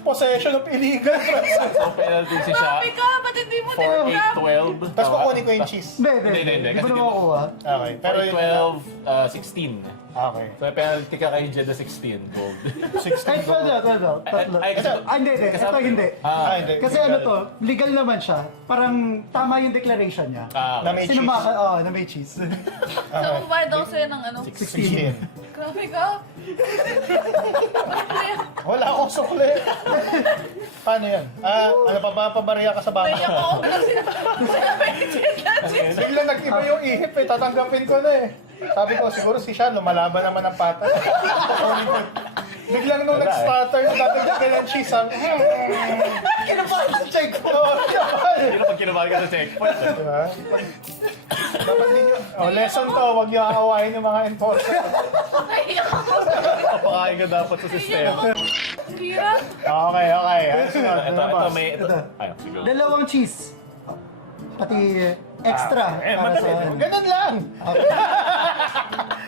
Possession of illegal drugs. So, penalty si siya. Sabi ka, ba't hindi mo tinanggap? 4-8-12. Tapos kukunin ko yung cheese. Hindi. Hindi. Hindi ko Kasi na makukuha. Okay, pero yun. 4-12-16. Okay. So, may penalty ka kay Jeddah 16. Gold. 16 Kahit ko. tatlo. Ay, kasi... Hindi. Ito hindi. Hindi. Kasi ano to, legal naman siya. Parang tama yung declaration niya. Na may cheese. Sinumaka, na may cheese. So, kumpara daw sa'yo ng ano? 16. Grabe ka. Wala akong sukli. Paano yan? Ano pa pabariya ka sa bata? Naiyak ako. Biglang nag-iba yung ihip eh. Tatanggapin ko na eh. Sabi ko, siguro si Sean, lumalaban naman ng patas. Biglang nung nag-stutter, dadagdagan ng cheese, ang... Kinabahan sa check ko. Hindi na pag kinabahan ka sa checkpoint. Diba? Dapat din yun. Lesson to, huwag niyo aawahin yung mga enforcer. Naiyak ako. Papakain ka dapat sa sistema. Hirap. Okay. Ito, may... Ay, siguro. Dalawang cheese. Pati extra. para sa... Ganun lang.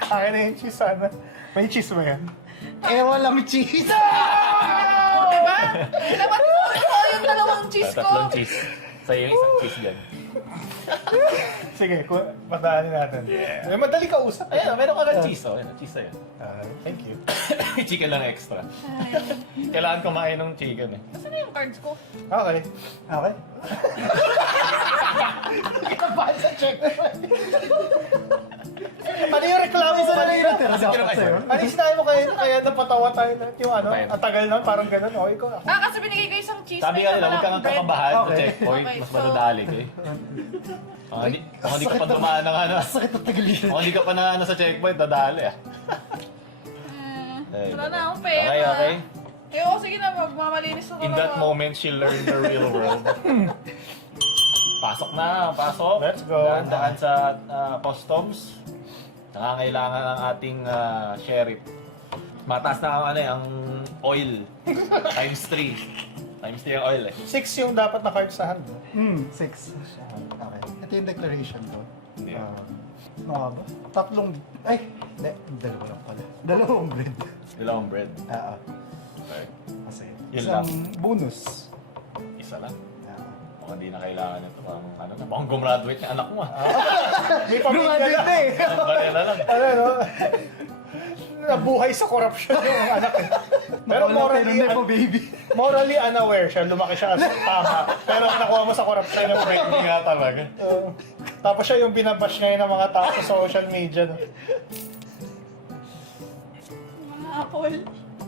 Akin na yung cheese, sana. May cheese ba yan? Walang cheese. Diba? Dapat mo yung dalawang cheese ko. Tatlong cheese. Sa'yo yung isang cheese dyan. Sige, madaanin natin. Madali ka usap. Ayan, meron ka ng cheese. Ayan, cheese sa'yo. Thank you. Chicken lang extra. Kailangan kumain ng chicken eh. Saan na yung cards ko? Okay. Okay. Kinabahan sa check. Ano yung reklamo mo Isa na lang yung kanina? natira dapat sa'yo. Alis na mo kaya napatawa tayo lahat yung ano, ang tagal lang, parang ganun. Okay ko. Kasi binigay ko isang cheese. Sabi na nga isa nila, huwag kang palang bread. kakabahan sa Okay. checkpoint. Okay, Mas so- madadali ka eh. Kung hindi ka pa dumaan ng ano. Sakit at tagalin. Kung hindi ka pa na ano sa checkpoint, dadali ah. Wala na akong pera. Okay. Sige na, magmamalinis na In that moment, she learned the real world. Pasok na, pasok. Let's go. Dahan-dahan sa customs. Nangangailangan ng ating sheriff. Mataas na ang oil. Times 3. Times 3 ang oil eh. 6 yung dapat na card sa hand. 6. Okay. Ito yung declaration ko. Hindi. Ano nga ba? Tatlong... Ay! Hindi. Dalawa lang pala. Dalawang bread. Dalawang bread. Okay. Kasi Yun isang lang. bonus. Isa lang. Mukhang hindi na kailangan ito. Parang ano na. Mukhang gumraduate yung anak mo ah. May pamilya na. Ang barela lang. Ano, no? Nabuhay sa corruption yung anak eh. Pero morally unaware siya. Lumaki siya as tama. Pero nakuha mo sa corruption yung break. Hindi nga talaga. Tapos siya yung binabash ngayon ng mga tao sa social media. No? Mga apple.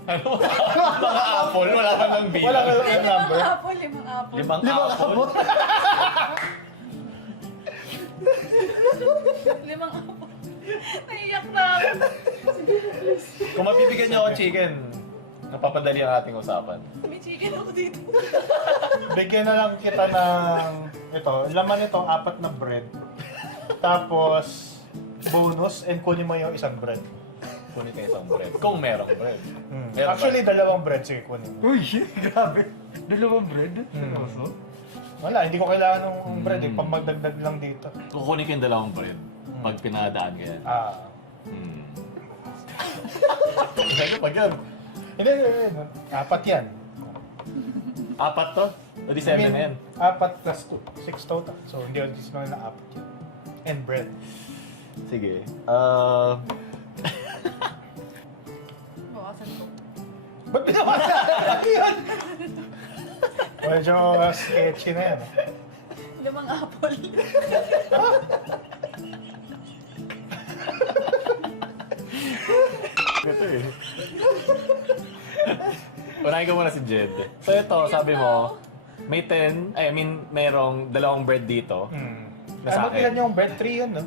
Ano? Mga apple, wala ka ng bilang. Wala ka lang yung number. Limang apple. Limang apple. Limang apple. Naiyak na ako. Kung mabibigyan niyo ako chicken, napapadali ang ating usapan. May chicken ako dito. Bigyan na lang kita ng ito. Laman nito, 4 na bread. Tapos bonus and kunin mo yung isang bread. Kunin kayo isang bread. Kung merong bread. Meron Actually, 2 bread. Sige, kunin mo. Uy, grabe. Dalawang bread? Also? Wala, hindi ko kailangan ng bread eh. Pag magdagdag lang dito. Kukunin ko yung dalawang bread. Pag pinadaan ka yan. Kaya pag yan. Hindi. 4 yan. 4 to? O di 7 na yan. 4 plus 2. 6 total. So, hindi yung dismal na 4 yan. And bread. Sige. Bawasan ko. Ba't binawasa? Yan! Medyo sketchy na yan. Limang apple. Ito eh. Unahin ko muna si Jed. So ito, sabi mo, may 10, merong 2 bread dito. Na sa Ano akin. ilan yung bread? 3 yun, no?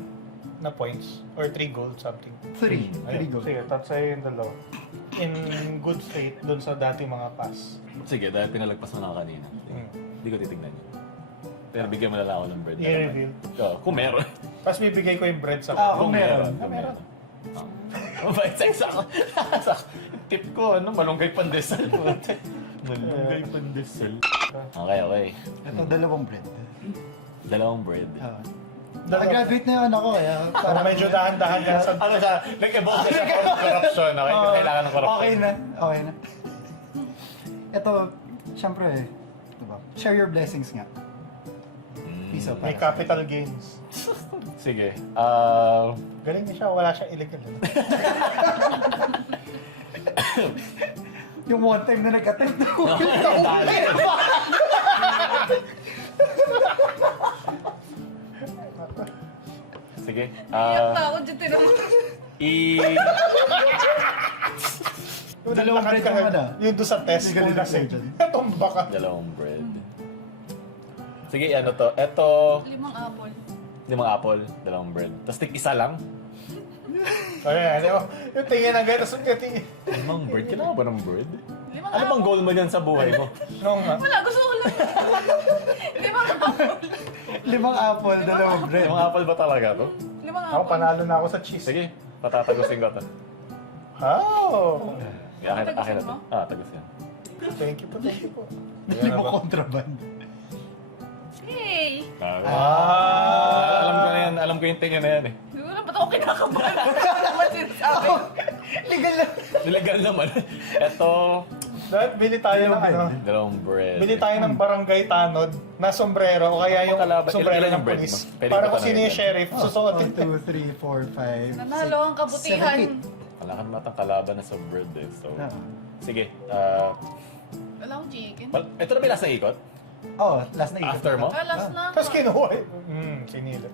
Na points. Or 3 gold, something. 3 Ayun, gold. sige, tapos sa'yo yung 2. In good state, dun sa dating mga pass. Sige, dahil pinalagpas mo na ako kanina. Hindi ko titignan yun. Pero bigyan mo na lang ako ng bread. I-reveal. Oo, kung meron. Tapos bibigay ko yung bread sa Kung meron. Kung meron. Mabait sa isa ko. Tip ko, malunggay pandesal. Malunggay pandesal. Okay. Ito, 2 bread. 2 bread. Nakagraduate na yung anak ko kaya Para medyo dahan-dahan ka sa... Ano siya? Nag-evolve na siya from corruption. Okay? Kailangan ng corruption. Okay na. Ito, syempre, diba? Share your blessings nga. Piece of May capital gains. Sige. Galing niya siya, wala siya illegal. Yung one time na nag-attempt na Sige. Iyak na ako dyan, tinanong. Yung Dalawang naglakad bread ka naman, na- Yung doon sa test, Legal kung lasing. dyan. Tumba ka. 2 bread. Sige, ano to? Ito, 5 apple. 5 apple, 2 bread. Tapos tig-isa lang. Ayan, yung tingin na gano'n, so tingin. 5 bread? Kailangan ba ng bread? 5 Ano bang goal mo dyan sa buhay mo? No nga. Wala, gusto ko lang. 5 apple. 5 apple, 2 bread. 5 apple ba talaga to? 5 Ako, apple. panalo na ako sa cheese. Sige, patatagusin ko to. Oh! Akin na Tagusin to. mo? Tagus yan. Thank you po. Hindi mo contraband. Hey! Alam ko yung tingin na yan eh. Siguro ba't ako kinakabahan? Ano naman sinasabi? Legal na. Nilagal naman. Ito, Dapat bili tayo ng ano. 2 bread. Bili tayo ng barangay tanod na sombrero o kaya yung Kalaban- sombrero ilan ng yung bread pulis. mo? Pwede Para ba kung sino yung tanongin? sheriff, susuotin. 1, 2, 3, 4, 5, Nanalo ang kabutihan. Wala ka naman kalaban na sa bread eh. So, sige. Wala akong chicken. Ito na ba yung last na ikot? last na ikot. After mo? Last na. Tapos kinuha. Sinila.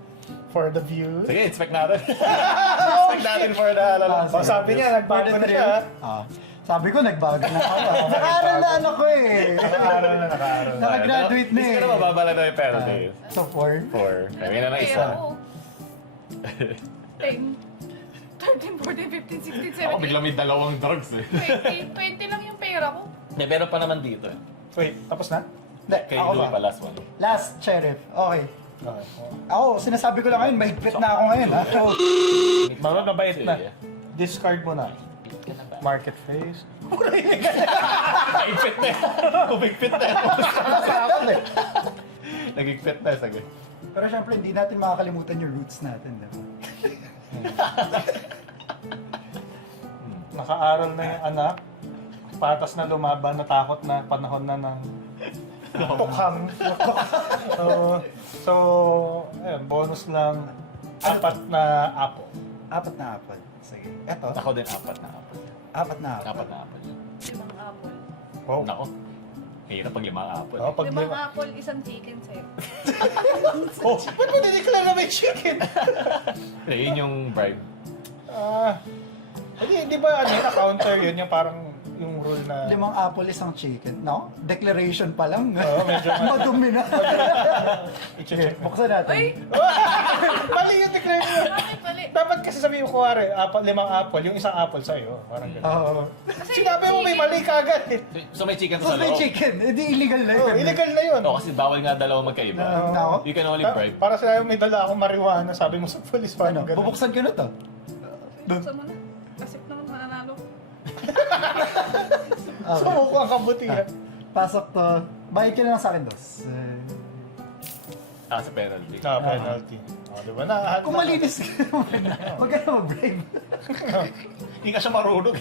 For the views. Sige, expect natin. Expect natin for the Oh, sabi niya, nagbago na siya. Sabi ko, nagbago na ako. Naka-aral na anak ko eh. Nakaaral na. Naka-graduate na Hindi eh. ka na mababala na yung penalty. So, 4. 4. Kami na ng isa. Pera ko. 10, 13, 14, 15, 16, 17. Ako biglang may 2 drugs eh. 20 lang yung pera ko. May meron pa naman dito eh. Wait, tapos na? Hindi, Kay ako Louie ba? pa last one. Last sheriff. Okay. Okay. Ako, sinasabi ko lang ngayon, mahigpit na ako ngayon. Ha? So, Marot na bait na. Sige. Discard mo na. Market face. Nagigpit na eh. Kumigpit na eh. Nagigpit na eh. Sige. pero syempre, hindi natin makakalimutan yung roots natin. Diba? Nakaaral na yung anak. Patas na lumaban, natakot na panahon na ng tukhang. So, ayun, bonus lang. 4 na apple. 4 na apple. Sige. Eto, Ako din 4 na apple. 4 na apple. 4 na apple. 5 apple. Oh, Nako. Hirap pag 5 apple. oh, pag 5 apple, isang chicken sa'yo. Oh, ba't mo dineclare na may chicken? Yun yung bribe. Hindi ba ano, na-counter yun, yung parang yung rule na... 5 apple, isang chicken. No? Declaration pa lang. Oo, medyo Madumi na. i-check mo. Buksan natin. Uy! Mali yung declare mo. Bakit mali? Dapat kasi sabihin ko, kuwari, 5 apple, yung isang apple sa'yo. Parang gano'n. Oo. Sinabi mo may mali ka agad eh. So may chicken Tapos sa may loob. chicken. Hindi illegal na Oh, yun. illegal na yun. Oo, kasi bawal nga 2 magkaiba. Nako. You can only bribe. Para sinabi may dala akong marijuana, sabi mo sa police, Ano, parang gano'n. bubuksan ko na to. Buksan mo na. Kasip naman mananalo. Okay. Sumuko ang kabutihan. Pasok to. Bayad ka na lang sa akin, dos. Sa penalty. Na penalty. Di ba na? Kung malinis ka naman, huwag ka na mag-brave. Hindi ka siya marunong.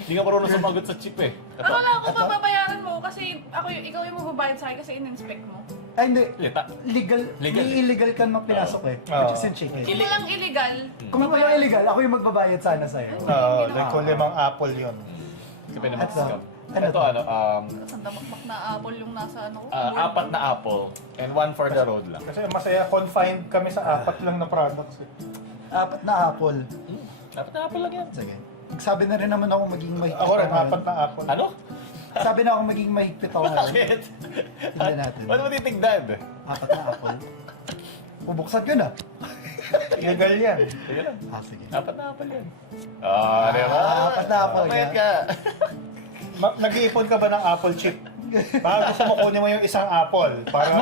Hindi ka marunong sumagot sa chip eh. Pero wala ako papabayaran mo kasi ikaw yung magbabayad sa akin kasi in-inspect mo. Ay, hindi. Lita. Legal. Legal. May illegal ka na pinasok eh. Oo. Which is in chicken. Kung walang illegal, Kung walang illegal, ako yung magbabayad sana sa'yo. Oo, like kung 5 apple yun. Kasi pinamaskam. Ano Ito to? ano, saan damakmak na apple yung nasa ano ko? 4 na apple and 1 for the road lang. Kasi masaya, confined kami sa 4 lang na products. Eh. 4 na apple. 4 na apple lang yan. Sige. Nagsabi na rin naman ako maging mahigpit. Ako rin, ako 4 ngayon. na apple. Ano? Sabi na ako maging mahigpit ako ngayon. Bakit? Tignan natin. Ba't mo titignan? 4 na apple. Bubuksan ko na. Illegal yan. Sige lang. Sige. 4 na apple yan. Ah, di ba? 4 na apple Mayat yan. ka. Nag-iipon ka ba ng apple chip? Baka gusto mo kunin mo yung isang apple para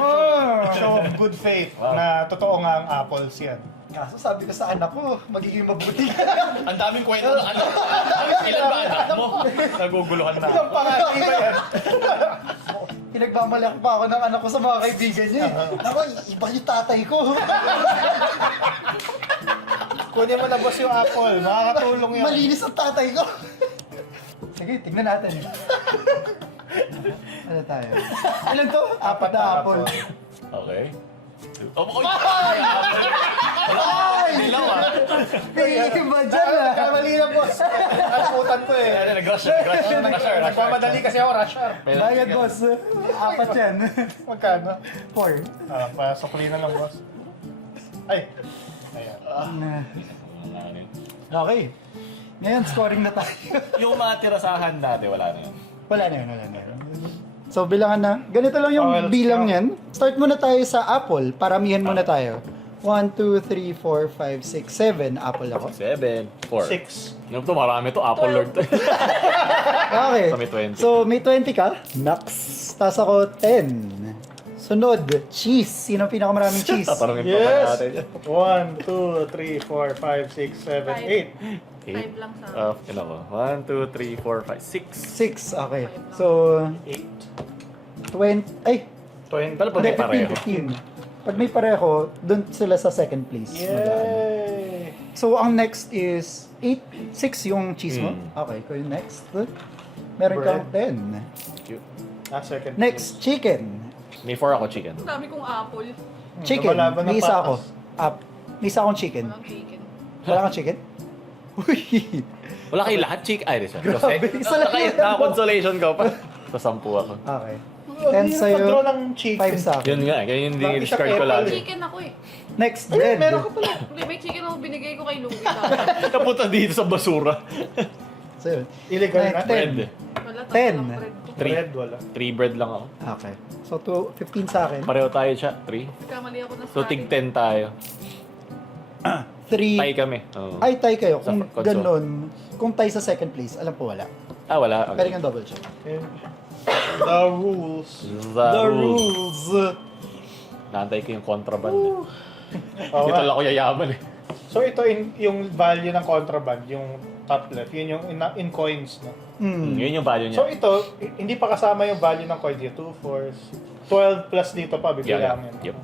show of good faith Wow. na totoo nga ang apples yan. Kaso sabi ko sa anak ko, magiging mabuti ka. Ang daming kwento ng anak. Ilan ba anak mo? Naguguluhan na. Isang pangati ba yan? Pinagmamalaki pa ako ng anak ko sa mga kaibigan niya. Ako, iba yung tatay ko. Kunin mo na boss yung apple. Makakatulong yan. Malinis ang tatay ko. Sige, tignan natin. Ano tayo? Ilan to? 4 na apple. Okay. Oh, oy! Ay! Dilaw ah. May iba dyan ah. Kamali na boss. Nalimutan ko eh. Nag-rush. Nagmamadali kasi ako, rusher. Bayad boss. 4 yan. Magkano? 4. Pasukli na lang boss. Ay. Ayan. Okay. Ngayon, scoring na tayo. Yung mga tirasahan dati, wala na yun. Wala na yun. So, bilangan na. Ganito lang yung Okay, let's bilang go. yan. Start muna tayo sa apple. Paramihan muna tayo. 1, 2, 3, 4, 5, 6, 7. Apple ako. 7, 4. 6. Yung to, marami to. Apple Lord to. Okay. So, may 20. So, may 20 ka. Max. Tapos ako, 10. Sunod, cheese. Sino ang pinakamaraming cheese? Tatanungin pa ba Yes! natin? 1, 2, 3, 4, 5, 6, 7, 8. 5 lang sa Ilan ko? 1, 2, 3, 4, 5, 6. 6. Okay. So, 8. 20. Ay! 20. Pero pag may pareho. 15. Pag may pareho, doon sila sa second place. Magaan. Yay! So, ang next is 8, 6 yung cheese mo. Okay, ko yung next. Meron kang 10. Cute. Second. Next, chicken. May 4 ako chicken. Ang dami kong apple. Chicken. Lumalaban ng May isa patas. ako. May isa akong chicken. Walang chicken. Wala kang chicken? Uy! Wala kayo lahat chicken. Ay, isa. Grabe, isa lang yun. Naka-consolation ka pa. Sa 10 ako. Okay. Hindi 10 na sa'yo, mag-draw ng chicken. 5 sa akin. Yun nga, kaya hindi Bakit discard siya ko apple lagi. Chicken ako eh. Next, Ay, bread. meron ka pala. May chicken ako binigay ko kay Louie. Napunta dito sa basura. So, yun. Illegal na. Next, Bread. Wala 10. tayo ng bread ko. Bread, wala. 3 bread lang ako. Okay. So, 15 sa akin. Pareho tayo siya. 3. Kamali ako na So, tig 10 tayo. 3. Tie kami. Oo. Ay, tie kayo. Sa Kung console. ganun, kung tie sa second place, alam ko wala. Ah, wala. Pwede Okay. kang double check. Okay. The rules. The rules. Naantay ko yung contraband. Oo Dito nga. lang ako yayaman eh. So ito yung value ng contraband, yung top left, yun yung in coins, no? Yun yung value niya. So ito, hindi pa kasama yung value ng coins, yung 2, 4, 12 plus dito pa, bibilangin. Yep.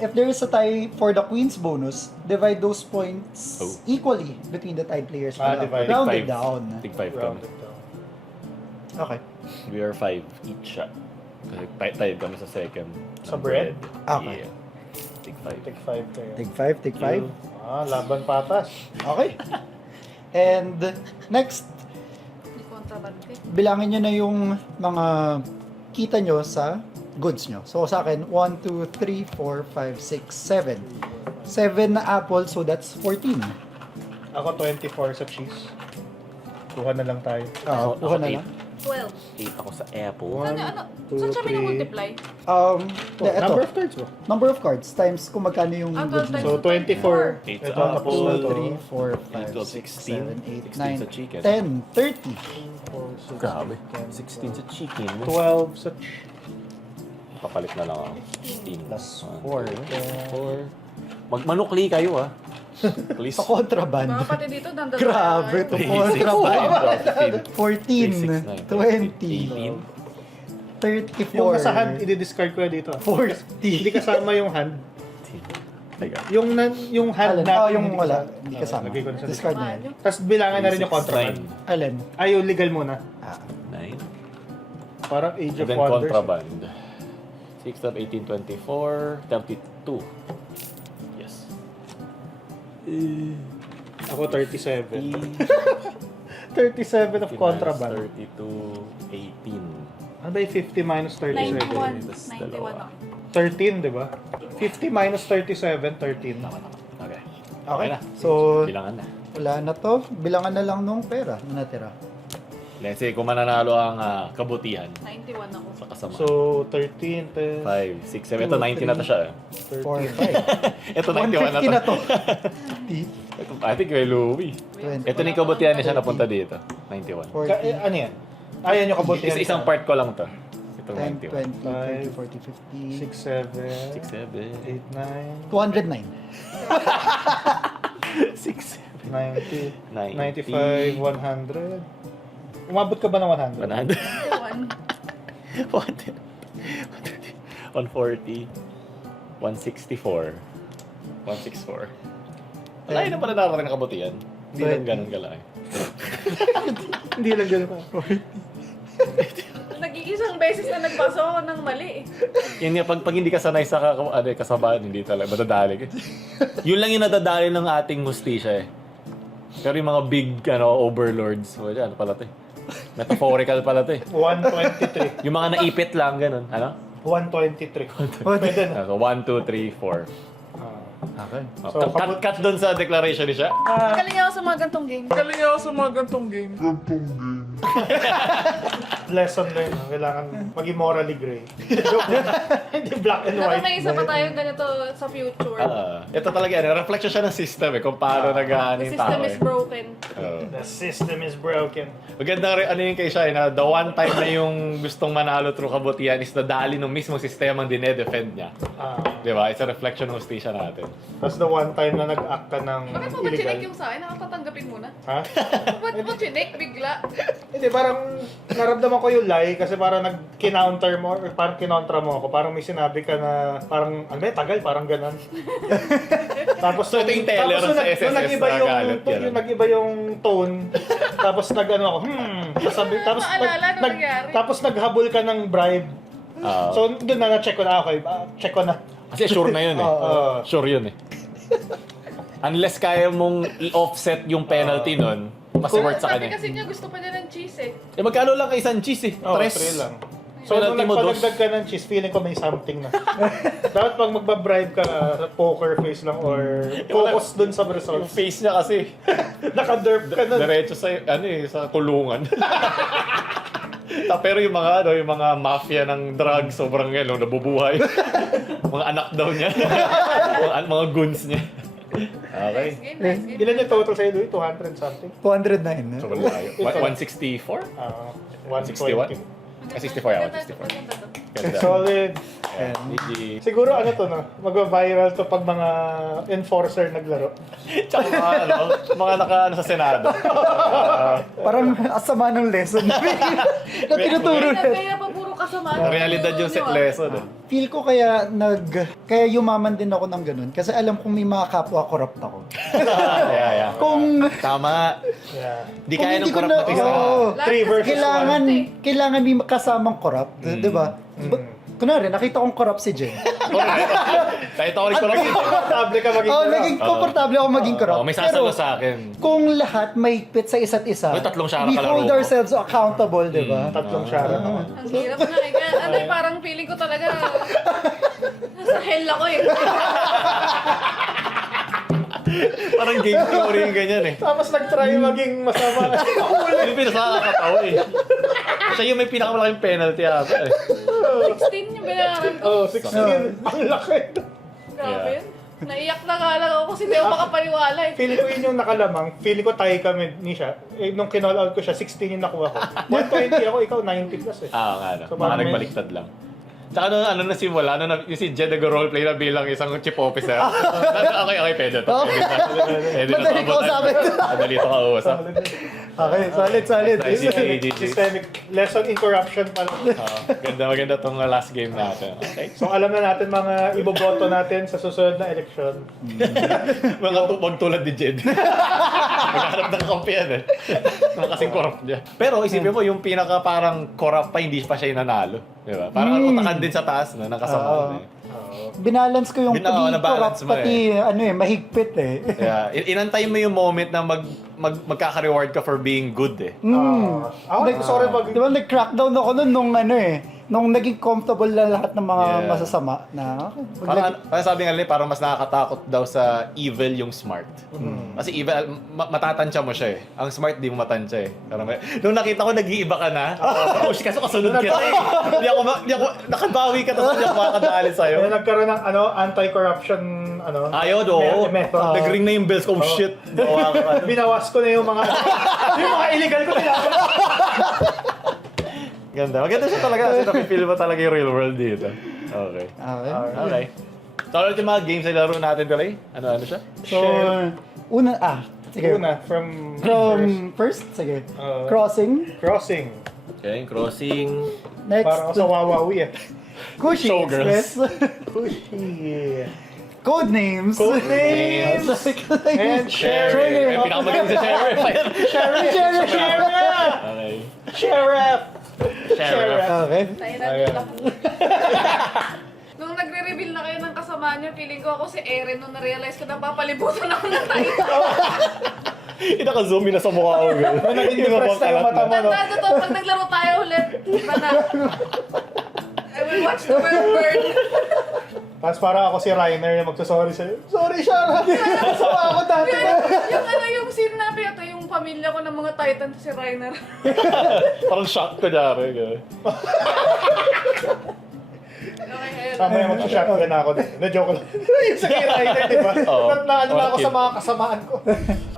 If there is a tie for the queen's bonus, divide those points Oh. equally between the tied players. Divide. Rounded Tig 5. down. Tig 5 kami. Rounded down. Okay. We are 5 each shot. Kasi tayo kami sa second. Sa ng bread? Okay. Yeah. Tig 5. Take 5 kayo. Tig 5, tig 5. Laban patas. Okay. And next, May contraband eh. bilangin nyo na yung mga kita nyo sa goods nyo. So sa akin, 1, 2, 3, 4, 5, 6, 7. 7 na apple, so that's 14. Ako 24 sa cheese. Kuha na lang tayo. Ako- Kuha ako na eight. lang. 12. 8 ako sa apple. One, Ano? two, Saan siya three. minumultiply? Eto. Number of cards mo. Number of cards times kung magkano yung Ah, goods 12 mo. So 24. 8 Ito, sa tapos apple. ito. 3, 4, 5, 12, 6, 16, 7, 8, 16 9, sa chicken. 10, 30. 4, 6, Grabe. 16 sa chicken. 12 sa Papalit na lang ako. 16 Plus 4. 4. Magmanukli kayo ah. Please. Sa contraband. Baka pati dito, dandala. Grabe to contraband. 14, 20, 34, Yung nasa hand, i-discard ko na dito. 40. Hindi kasama yung hand. Teka. Yung hand Alin? natin. Oh, yung hindi wala. kasama. Hindi Oo, kasama. lagay ko na sa Discard na yan. Tapos bilangan na rin yung 3, 6, contraband. Alin? Ay, yung legal muna. 9. Parang Age And of then Wonders. contraband. 6 of 18, 24, 32. Yes. Ako 37. 37 of 50 contraband. minus 32, 18. Ano ba yung 50 minus 37? 91. Tas 91 dalawa. ako. 13, di ba? 50 minus 37, 13. Okay. Okay. na. So, Bilangan na. Wala na to. Bilangan na lang nung pera na natira. Let's say, kung mananalo ang kabutihan 91 ako. sa kasama. So, 13, 10, 5, 6, 7. Ito, 90 na to siya. 4, 5. Ito, 91 na 150 na to. to. I think kay Louie. 20. Ito na yung kabutihan niya siya napunta dito. 91. 40, ano yan? Ayan yung kabutihan. Isang part ko lang to. Ito, 10, 91. 20, 30, 40, 6, 6, 7. 7, 8, 9, 50. 6, 90, 90. 95, 100. Umabot ka ba ng 100? 100. 91. 140. 164. 164. Wala yun na pala nakarating na kabutihan. Hindi lang ganun kalaki. Hindi lang ganun pa. Nag-iisang beses na nagpasok ako ng mali eh. Yun nga, pag hindi ka sanay sa kasabahan, hindi talaga, madadali ka. Yun lang yung nadadali ng ating hustisya eh. Pero yung mga big overlords, ano pala to eh. Metaphorical pala to eh. 123. Yung mga naipit lang, ganun. Ano? 123. Pwede na. So, 1, 2, 3, 4. Okay. So, Cut doon sa declaration ni siya. Galing ako sa mga gantong game. Lesson learned. Kailangan maging morally gray. Hindi black and Dapat white. may isa pa tayo ganito sa future. Ito talaga, reflection siya ng system eh, kung paano nag-ano The yung tao system is eh. broken. The system is broken. Maganda rin, ano yung kay Shai, na the one time na yung gustong manalo through kabutihan is nadali ng mismo sistema ang dinedefend niya. Di ba? It's a reflection ng hustisya natin. Tapos the one time na nag-act ka ng Bakit mo ba chinek illegal. yung sa akin? Nakatatanggapin mo na. Ha? Ba't mo chinek bigla? Hindi, parang naramdaman ko yung lie kasi parang nag-counter mo or parang kinontra mo ako. Parang may sinabi ka na parang, ano ba, tagal, parang ganun. Tapos So, ito yung teller tapos sa SSS nung nag-iba na galit, ganun. yung nag-iba yung tone. Tapos nag-ano ako, tapos Naalala na nangyari. tapos naghabol ka ng bribe. So doon na na-check ko na, okay, check ko na. Kasi sure na yun eh. Sure yun eh. Unless kaya mong i-offset yung penalty nun, mas worth sa Sabi kanya. kasi niya gusto pa niya ng cheese eh. Eh magkano lang kay isang cheese eh? Oh, Tres. 3 lang. So, Penalty nung mo, nagpadagdag ka ng cheese, feeling ko may something na. Dapat pag magbabribe ka, poker face lang or focus dun sa Yung results. face niya kasi, Naka-derp ka nun. diretso sa, sa kulungan. Pero yung mga mafia ng drugs, sobrang nabubuhay. Mga anak daw niya. mga goons niya. Okay. Nice game, nice game. Ilan yung total sa'yo, Louie? 200 something? 209. So, wala tayo. 164? 120. 64 yan, Ganda to, 164. ganda to. Ganda. Solid. Ayan, GG. Siguro ano to, no? Mag-viral to pag mga enforcer naglaro. Tsaka mga naka sa Senado. Parang asama ng lesson na tinuturo natin. Kaya pa puro kasama. Realidad yung set lesson. Eh. Feel ko kaya yumaman din ako ng ganun kasi alam kong may mga kapwa corrupt ako. Yeah. Kung Tama. Yeah. Di Kung kaya hindi ng ko corrupt na- na isa. oo. Lahat 3 versus kailangan may kasamang corrupt, 'di ba? Kunwari, nakita kong corrupt si Jen. Kahit ako rin corrupt. Komportable ka maging Oh, corrupt. naging komportable ako maging corrupt. May sasalo Pero sa akin. kung lahat may pit sa isa't isa, May tatlong siya we nakalaro hold ko. ourselves accountable, 'di ba? Tatlong shara. Ang hirap na eh. Kaya ano parang feeling ko talaga nasa hell ako eh. Parang game theory yung ganyan eh. Tapos nag-try maging masama. Hindi pinasakakatawa eh. Siya yung may pinakamalaking penalty ata eh. 16 yung binayaran ko. Oh, 16. Ang laki. Grabe yun. Naiyak na nga lang ako kasi hindi ako makapaniwala eh. Feeling ko yun yung nakalamang. Feeling ko tayo kami ni siya. Eh, nung kinall out ko siya, 16 yung nakuha ko. 120 ako, ikaw 90 plus eh. Nga no. So, Baka parang nagbaliktad lang. Tsaka ano nasimula, yung si Jed nag-roleplay na bilang isang chief officer. Okay, pwede to. Pwede na Madali ko sabi. Madali ito kausap. Okay, solid. Nice, GG. Systemic lesson in corruption pala. Maganda tong last game natin. Okay? So alam na natin mga iboboto natin sa susunod na eleksyon. Mga wag tulad ni Jed. Maghanap ng kampiyan eh. Mga kasing corrupt niya. Pero isipin mo, yung pinaka parang corrupt pa, hindi pa siya yung nanalo. Di ba? Parang utakan din sa taas, no? Nakasama eh. Binalance ko yung Na-balance corrupt mo pati mahigpit eh. Yeah. Inantay mo yung moment na magkaka-reward ka for being good eh. Ako gusto ko rin mag... Di ba nag-crackdown ako nun nung nung naging comfortable na lahat ng mga Yeah. masasama na Parang sabi nga nila, parang mas nakakatakot daw sa evil yung smart. Kasi evil, matatansya mo siya eh. Ang smart, di mo matansya eh. Parang, nung nakita ko, nag-iiba ka na. Oh, kaso kasunod kita eh. Hindi ako, nakabawi ka, tapos hindi ako makakadali sa'yo. Kaya nagkaroon ng anti-corruption Ayaw, oo. method. Nag-ring na yung bells ko. Oh, shit. Bawa ka. Binawas ko na yung mga yung mga illegal ko tinapon. Ganda. Maganda siya talaga kasi napipil mo talaga yung real world dito. Okay. Okay. Okay. So, ulit yung mga games na laro natin tuloy. Ano siya? So, sige. Una, from First, sige. Uh, Crossing. Crossing. Okay, crossing. Next, Parang sa Wawawi eh. Cushy Showgirls. Express. Pushy. Codenames. Codenames. And Sheriff. Eh, pinakamagaling sa sheriff. Sheriff. Okay. Sheriff. Sheriff. Okay. Tayo Ayan. na Nung nagre-reveal na kayo ng kasama niyo, feeling ko ako si Eren nung na-realize ko na papalibutan ako ng tayo. Naka-zoom in na sa mukha ko. Naging depressed na yung mata mo, no? Tanda to, pag naglaro tayo ulit, iba na. I will watch the world burn. Tapos parang ako si Reiner yung magsasorry sa'yo. Sorry, Shara! Nasama ako dati. yung scene na ito, yung pamilya ko ng mga Titan si Reiner. Parang shock ko dyan. Okay, ayun. Mamaya mag-shotgun ako din. Na-joke lang. Yung sa Reiner, di ba? Oo. Naano na ako Okay. sa mga kasamaan ko.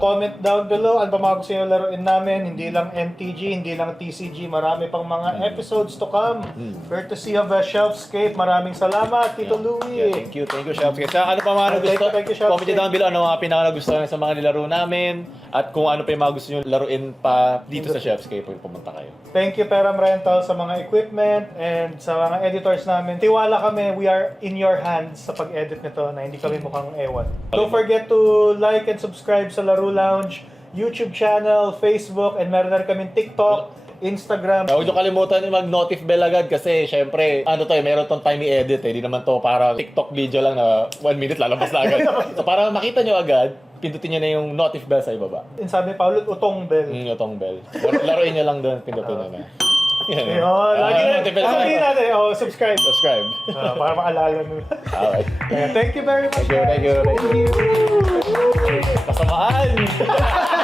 Comment down below. Ano ba mga gusto nyo laruin namin? Hindi lang MTG, hindi lang TCG. Marami pang mga episodes to come. Courtesy of Shelfscape. Maraming salamat, Tito Louie. Yeah, thank you, Chef. Kasi ano pa mga gusto, Thank you, Chef. comment nyo down below ano mga pinaka-nagustuhan sa mga nilaro namin at kung ano pa yung mga gusto nyo laruin pa dito sa Chefscape pag pumunta kayo. Thank you, Peram Rental, sa mga equipment and sa mga editors namin. Tiwala kami, we are in your hands sa pag-edit nito na hindi kami mukhang ewan. Don't forget to like and subscribe sa Laro Lounge, YouTube channel, Facebook, and meron na rin kaming TikTok, Instagram. Huwag nyo kalimutan yung mag-notif bell agad kasi syempre, ano to eh, meron tong time i-edit eh. Di naman to para TikTok video lang na 1 minute lalabas na agad. So para makita nyo agad, pindutin nyo na yung notif bell sa ibaba. And sabi pa ulit, utong bell. Yung bell. Laruin nyo lang doon, pindutin nyo na. Yan. Ayun, lagi na. notif bell. Sabihin natin, subscribe. Subscribe. Para maalala nyo. Okay. Thank you very much. Thank you. guys. Thank you. Kasamaan!